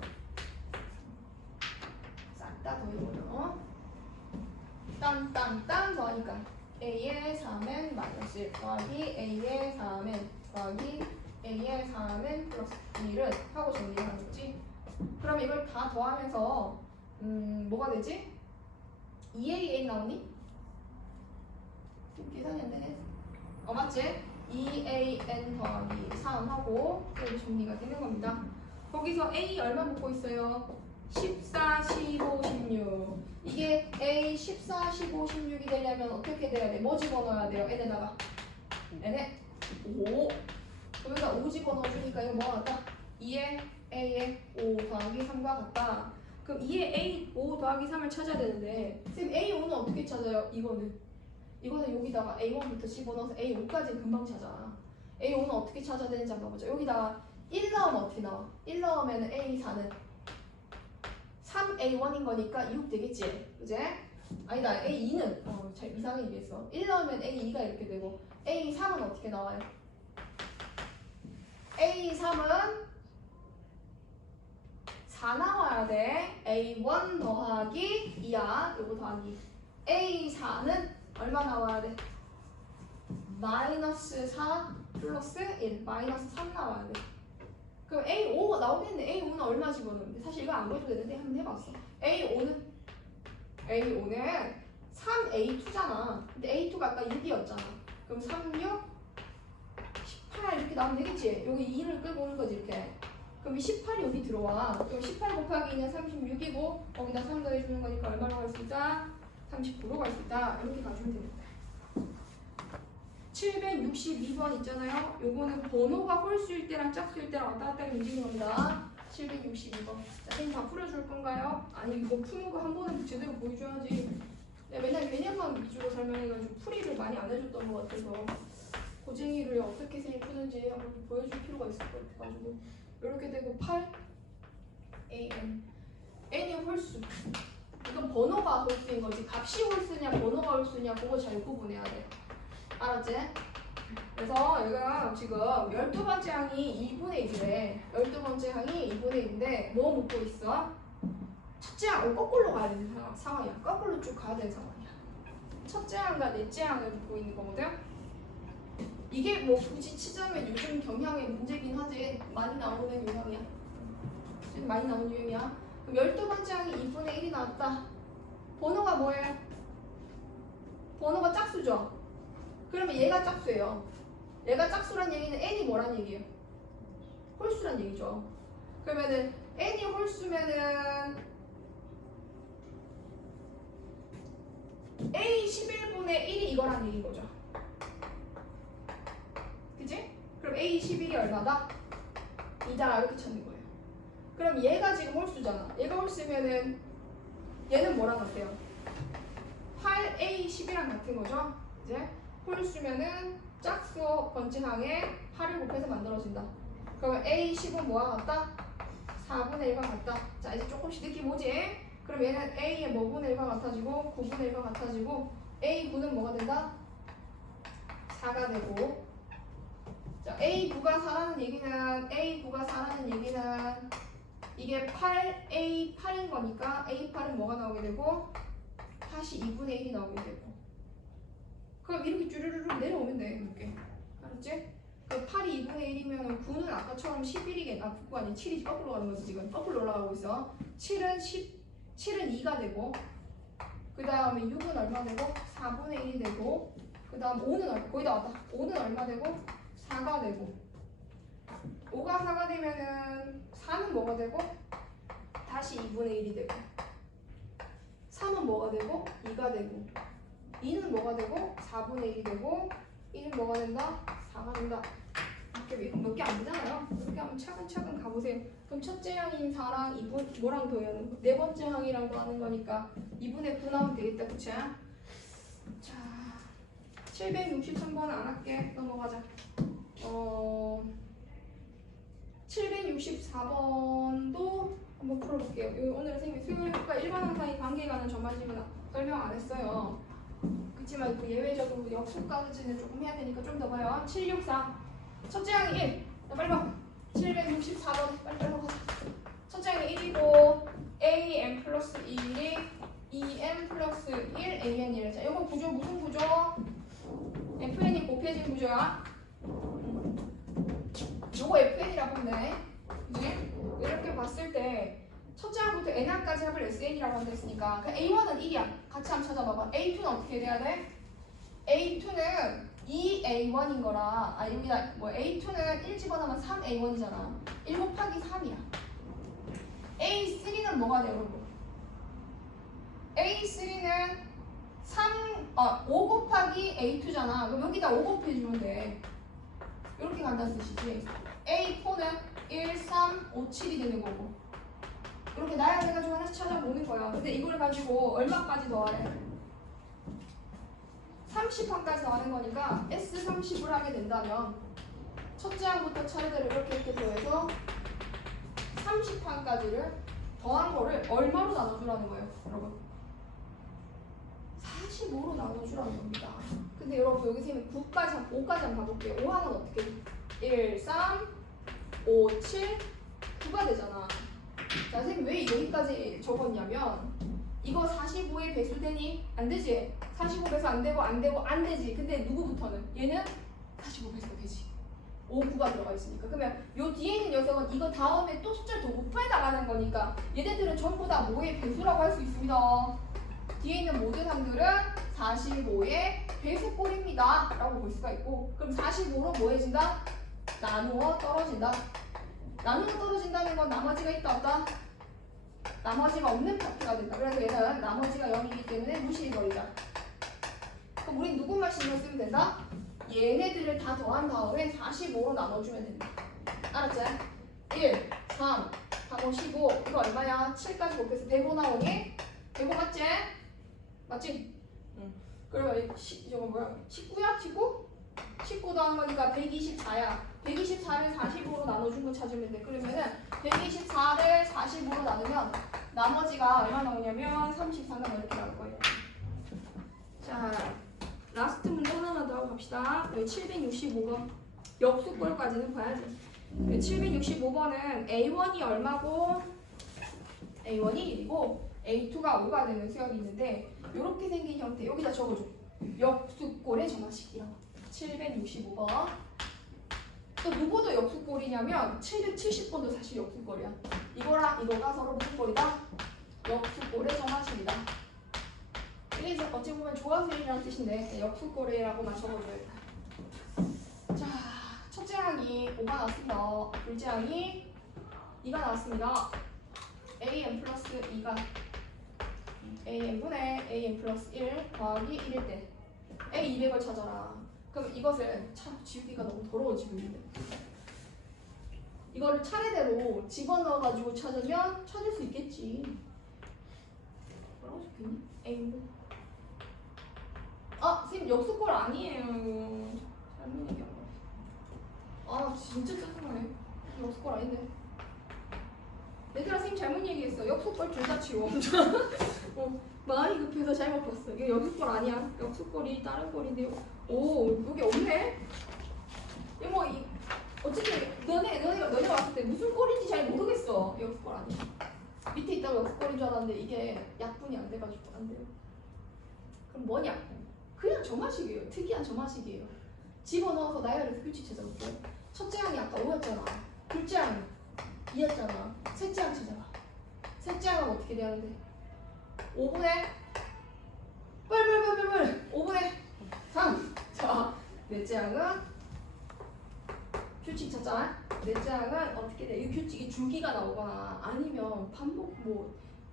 싹 다 더해버려. 딴딴딴 더하니까 A의 3n 마이너스 1 더하기 A의 3n 더하기 A의 3n 플러스 1은 하고 정리하는 거지. 그럼 이걸 다 더하면서 뭐가 되지? 2AA 나오니? 계산이 안 되네. 맞지? 2AN 더하기 3하고 여기 정리가 되는 겁니다. 거기서 A 얼마 먹고 있어요? 14, 15, 16. 이게 A 14, 15, 16이 되려면 어떻게 돼야 돼? 뭐 집어넣어야 돼요? N에다가 N에 5. 여기다 5 집어넣어주니까 이거 뭐가 같다? 2에 A에 5 더하기 3과 같다. 그럼 2에 A 5 더하기 3을 찾아야 되는데 선생님 A5는 어떻게 찾아요? 이거는 여기다가 A1부터 집어넣어서 A5까지 금방 찾아. A5는 어떻게 찾아야 되는지 한번 보자. 여기다가 1 넣으면 어떻게 나와? 1 넣으면 A4는 3A1인 거니까 6 되겠지? 그제? 아니다. A2는 잘 이상하게 얘기했어. 1 넣으면 A2가 이렇게 되고 A3은 어떻게 나와요? A3은 4 나와야 돼. A1 더하기 2야. 요거 더하기 A4는 얼마 나와야 돼? 마이너스 4 플러스 1 마이너스 3 나와야 돼. 그럼 A5가 나오겠네. A5는 얼마 집어넣는데 사실 이거 안 보여도 되는데 한번 해봤어. A5는 3A2잖아. 근데 A2가 아까 6이었잖아. 그럼 3, 6, 18 이렇게 나오면 되겠지? 여기 2를 끌고 오는 거지 이렇게. 그럼 이 18이 여기 들어와. 그럼 18 곱하기 2는 36이고 거기다 3 더해주는 거니까 얼마로 갈 수 있다? 39로 갈 수 있다. 이렇게 가주면 됩니다. 762번 있잖아요. 요거는 번호가 홀수일 때랑 짝수일 때랑 왔다 갔다 움직이는 겁니다. 762번. 자, 선생님 다 풀어줄 건가요? 아니 이거 푸는 거 한 번은 제대로 보여줘야지. 내가 맨날 개념만 위주로 설명해가지고 풀이를 많이 안 해줬던 것 같아서 고쟁이를 어떻게 선생님 푸는지 한번 보여줄 필요가 있을 것 같아가지고 이렇게 되고 8 AN N이 홀수. 이건 번호가 홀수인 거지. 값이 홀수냐 번호가 홀수냐 그거 잘 구분해야 돼. 알았지? 그래서 여기가 지금 12번째 항이 2분의 1이래. 12번째 항이 2분의 1인데 뭐 묻고 있어? 첫째 항은 거꾸로 가야 되는 상황이야. 거꾸로 쭉 가야 되는 상황이야. 첫째 항과 넷째 항을 묻고 있는 거거든. 이게 뭐 굳이 치자면 요즘 경향의 문제긴 하지. 많이 나오는 유형이야. 지금 많이 나오는 유형이야. 그럼 12번째 항이 2분의 1이 나왔다. 번호가 뭐예요? 번호가 짝수죠? 그러면 얘가 짝수예요. 얘가 짝수란 얘기는 n이 뭐란 얘기예요? 홀수란 얘기죠. 그러면은 n이 홀수면은 a 11분의 1이 이거란 얘기인 거죠. 그지? 그럼 a 11이 얼마다? 2다 이렇게 찾는 거예요. 그럼 얘가 지금 홀수잖아. 얘가 홀수면은 얘는 뭐랑 같아요? 8a 10이랑 같은 거죠. 이제 홀수면은 짝수 번째항에 8을 곱해서 만들어진다. 그러면 a 10은 뭐와 같다? 4분의 1과 같다. 자 이제 조금씩 느낌 오지? 그럼 얘는 a의 뭐 분의 1과 같아지고 9분의 1과 같아지고 a 9는 뭐가 된다? 4가 되고 자 a 9가 4라는 얘기는 이게 8a 8인 거니까 a 8은 뭐가 나오게 되고 다시 2분의 1이 나오게 되고 그럼 이렇게 쭈르르르 내려오면 돼 이렇게 알았지? 그 8이 2분의 1이면 9는 아까처럼 11이겠 9가 아니 7이 거꾸로 가는 거지 지금 거꾸로 올라가고 있어 7은 2가 되고 그 다음에 6은 얼마 되고 4분의 1이 되고 그 다음 5는 거의 다 왔다 5은 얼마 되고 4가 되고 5가 4가 되면은 4는 뭐가 되고 다시 2분의 1이 되고 3은 뭐가 되고 2가 되고 2는 뭐가 되고 4분의 1이 되고 1은 뭐가 된다? 4가 된다. 이렇게 몇 개 안 되잖아요. 이렇게 하면 차근차근 가보세요. 그럼 첫째 항인 4랑 2분 뭐랑 더하는 네 번째 항이랑 더하는 거니까 2분의 9 나오면 되겠다. 그치? 자 763번은 안 할게. 넘어가자. 764번도 한번 풀어볼게요. 오늘 선생님이 수요일과 일반 항상의 관계가는 전반식은 설명 안 했어요. 그렇지만 그 예외적으로 역수까지는 조금 해야 되니까 좀 더 봐요. 764 첫째 항이 1. 빨리 봐. 764번 빨리 가자. 첫째 항이 1이고 am 플러스 2이 2m 플러스 1 an이래. 자, 이거 구조 무슨 구조? fn이 곱해진 구조야. 요거 fn이라고 한다네. 그지? 이렇게 봤을 때 첫째 항부터 n항까지 합을 sn이라고 한다 했으니까 그 a1은 1이야. 같이 한번 찾아봐봐. a2는 어떻게 돼야 돼? a2는 2a1인 거라 여기다 뭐 a2는 1 집어넣으면 3a1이잖아. 1 곱하기 3이야. a3는 뭐가 돼요? 여러분? a3는 5 곱하기 a2잖아. 그럼 여기다 5 곱해주면 돼. 이렇게 간다는 뜻이지. a4는 1, 3, 5, 7이 되는 거고 이렇게 나열해가지고 하나씩 찾아보는 거야. 근데 이걸 가지고 얼마까지 더하래? 30항까지 더하는 거니까 S30을 하게 된다면 첫째 항부터 차례대로 이렇게 더해서 30항까지를 더한 거를 얼마로 나눠주라는 거예요, 여러분? 45로 나눠주라는 겁니다. 근데 여러분 여기 선생님 5까지 한번 가볼게요. 5항은 어떻게 돼? 1, 3, 5, 7, 9가 되잖아. 자, 선생님 왜 여기까지 적었냐면 이거 45에 배수되니? 안 되지? 45 배수 안 되고 안 되지. 근데 누구부터는? 얘는 45 배수가 되지. 5, 9가 들어가 있으니까. 그러면 요 뒤에 있는 녀석은 이거 다음에 또 숫자를 더 곱해 나가는 거니까 얘네들은 전부 다 뭐의 배수라고 할 수 있습니다. 뒤에 있는 모든 항들은 45의 배수꼴입니다 라고 볼 수가 있고 그럼 45로 뭐 해진다? 나누어 떨어진다. 나누어 떨어진다는 건 나머지가 있다 없다? 나머지가 없는 파트가 된다. 그래서 얘는 나머지가 0이기 때문에 무시해버리자. 그럼 우린 누구만 신경 쓰면 된다? 얘네들을 다 더한 다음에 45로 나눠주면 된다. 알았지? 1, 3, 4, 5, 15 이거 얼마야? 7까지 곱해서 105 나오니? 105 맞지? 맞지? 응. 그러면 이거 뭐야? 19야? 19? 19 더한 거니까 124야. 124를 45로 나눠준 거 찾으면 돼. 그러면은 124를 45로 나누면 나머지가 얼마 나오냐면 34가 이렇게 나올 거예요. 자, 라스트 문제 하나만 더 하고 갑시다. 여기 765번. 역수꼴까지는 봐야지. 765번은 A1이 얼마고 A1이 1이고 A2가 5가 되는 수열이 있는데 이렇게 생긴 형태 여기다 적어줘. 역수꼴의 전화식이라고. 765번. 또 누구도 역수꼴이냐면 770번도 사실 역수꼴이야. 이거랑 이거가 서로 무슨 꼴이다? 역수꼴의 전화식이다. 이게 어찌 보면 조화수열이라는 뜻인데 역수꼴이라고만 적어줘야 돼. 자, 첫째 항이 5가 나왔습니다. 둘째 항이 2가 나왔습니다. an 플러스 2가 an분의 an 플러스 1 더하기 1일 때 a 200을 찾아라. 그럼 이것을 참 지우기가 너무 더러워지고 이거를 차례대로 집어넣어가지고 찾으면 찾을 수 있겠지. 뭐라고 적혔니? a분 선생님 역수꼴 아니에요. 잘못 얘기한 거. 진짜 짜증나네. 역수꼴 아닌데. 얘들아 선생님 잘못 얘기했어. 역수꼴 둘 다 치워. 마음이 급해서 잘못 봤어. 이거 역수꼴 아니야. 역수꼴이 다른 꼴인데요. 오 여기 없네. 이거 뭐 어쨌든 너네가 왔을 때 무슨 꼴인지 잘 모르겠어. 역수꼴 아니야. 밑에 있다고 역수꼴인 줄 알았는데 이게 약분이 안 돼가지고 안 돼요. 그럼 뭐냐? 그냥 저마식이에요. 특이한 저마식이에요. 집어넣어서 나열해서 규칙 찾아볼게요. 첫째 항이 아까 5였잖아. 둘째 항이 2였잖아. 셋째 항 찾아봐. 셋째 항은 어떻게 돼야 하는데? 5분의 5분의 3. 자, 넷째 항은 규칙 찾잖아. 넷째 항은 어떻게 돼? 이 규칙이 줄기가 나오거나 아니면 반복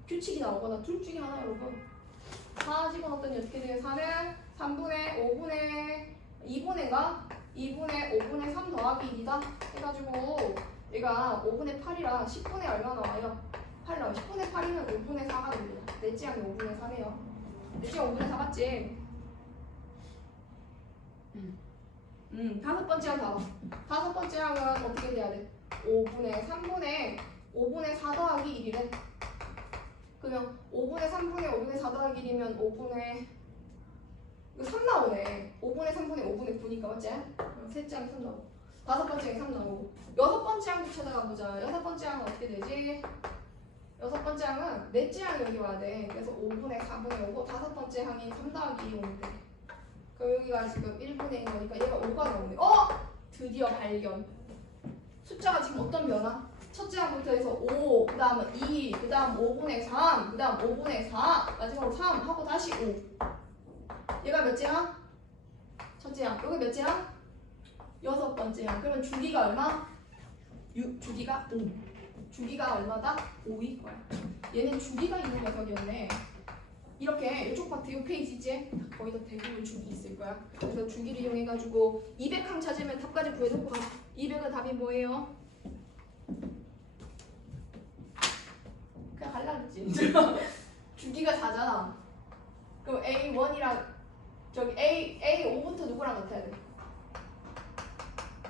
규칙이 나오거나 둘 중에 하나 여러분. 4 집어넣었더니 어떻게 돼요? 4는 3분의 5분의 2분의가 2분의 5분의 3 더하기 2다 해가지고 얘가 5분의 8이라 10분의 얼마 나와요? 8 나와요. 10분의 8이면 5분의 4가 됩니다. 넷째 항이 5분의 4네요. 넷째 항 5분의 4 맞지? 다섯 번째 항 봐봐. 다섯 번째 항은 어떻게 돼야 돼? 5분의 4 더하기 1이래. 그러면 5분의 3분의 5분의 4 더하기 1이면 5분의 이거 3 나오네. 5분의 3분의 5분의 9니까 맞지? 셋째 항이 3 나오고 다섯 번째 항이 3 나오고 여섯 번째 항도 찾아가보자. 여섯 번째 항은 어떻게 되지? 여섯 번째 항은 넷째 항이 여기 와야 돼. 그래서 5분의 4분의 5고 다섯 번째 항이 3 더하기 2 오면 돼. 그럼 여기가 지금 1분의 1 거니까 얘가 5가 나오네. 드디어 발견. 숫자가 지금 어떤 변화? 첫째 항부터 해서 5, 그 다음은 2, 그 다음 5분의 3, 그 다음 5분의 4, 마지막으로 3 하고 다시 5. 얘가 몇째 항? 첫째 항. 여기 몇째 항? 여섯 번째 항. 그러면 주기가 얼마? 6, 주기가 5. 주기가 얼마다? 5일 거야. 얘는 주기가 있는 녀석이었네. 이렇게 이쪽 파트 이 페이지 있지? 거의 다 대부분 주기 있을 거야. 그래서 주기를 이용해가지고 200항 찾으면 답까지 구해놓고 가. 200은 답이 뭐예요? 그냥 갈라졌지. 주기가 4잖아. 그럼 A1이랑 저기 A5부터 누구랑 같아야 돼?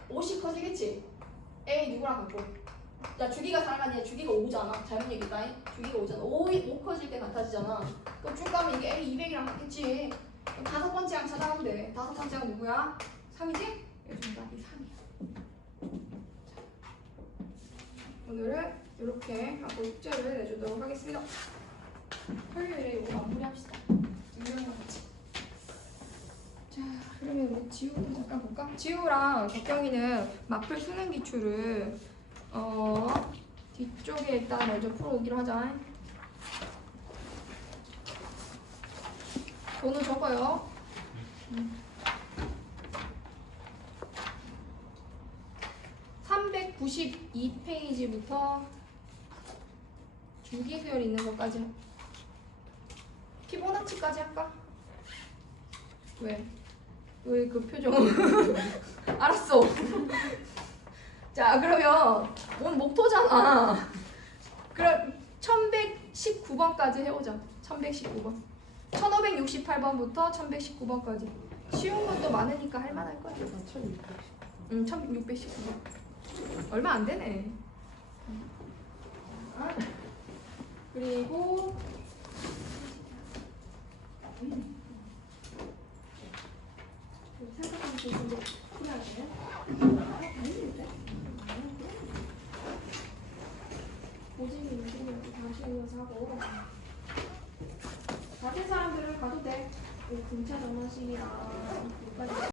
50 커지겠지? A 누구랑 같고? 야 주기가 4가 아니라 주기가 5잖아. 잘못 얘기했다. 주기가 5잖아. 5 커질 때 같아지잖아. 그럼 쭉 가면 이게 A200이랑 같겠지. 그럼 다섯 번째 항 찾아가면 돼. 다섯 번째 항 누구야? 3이지? 요즘 답이 3이야. 오늘은 이렇게 하고 숙제를 내주도록 하겠습니다. 토요일에 이거 마무리합시다. 유명한 같이. 자, 그러면 우리 지우도 잠깐 볼까? 지우랑 덕경이는 맞풀 수능 기출을 뒤쪽에 일단 먼저 풀어오기로 하자. 번호 적어요. 392페이지부터 주기수열 있는 것까지 피보나치까지 할까? 왜 그 표정? 알았어. 자 그러면 오늘 목토잖아. 그럼 1119번까지 해오자. 1119번 1568번부터 1119번까지 쉬운 것도 많으니까 할만할 거야. 1619번 얼마 안 되네. 그리고 생각하면 좋은데 필요하네. 고집이 있으면 다시 이어서 하고 다른 사람들은 가도 돼. 등차 전환식이랑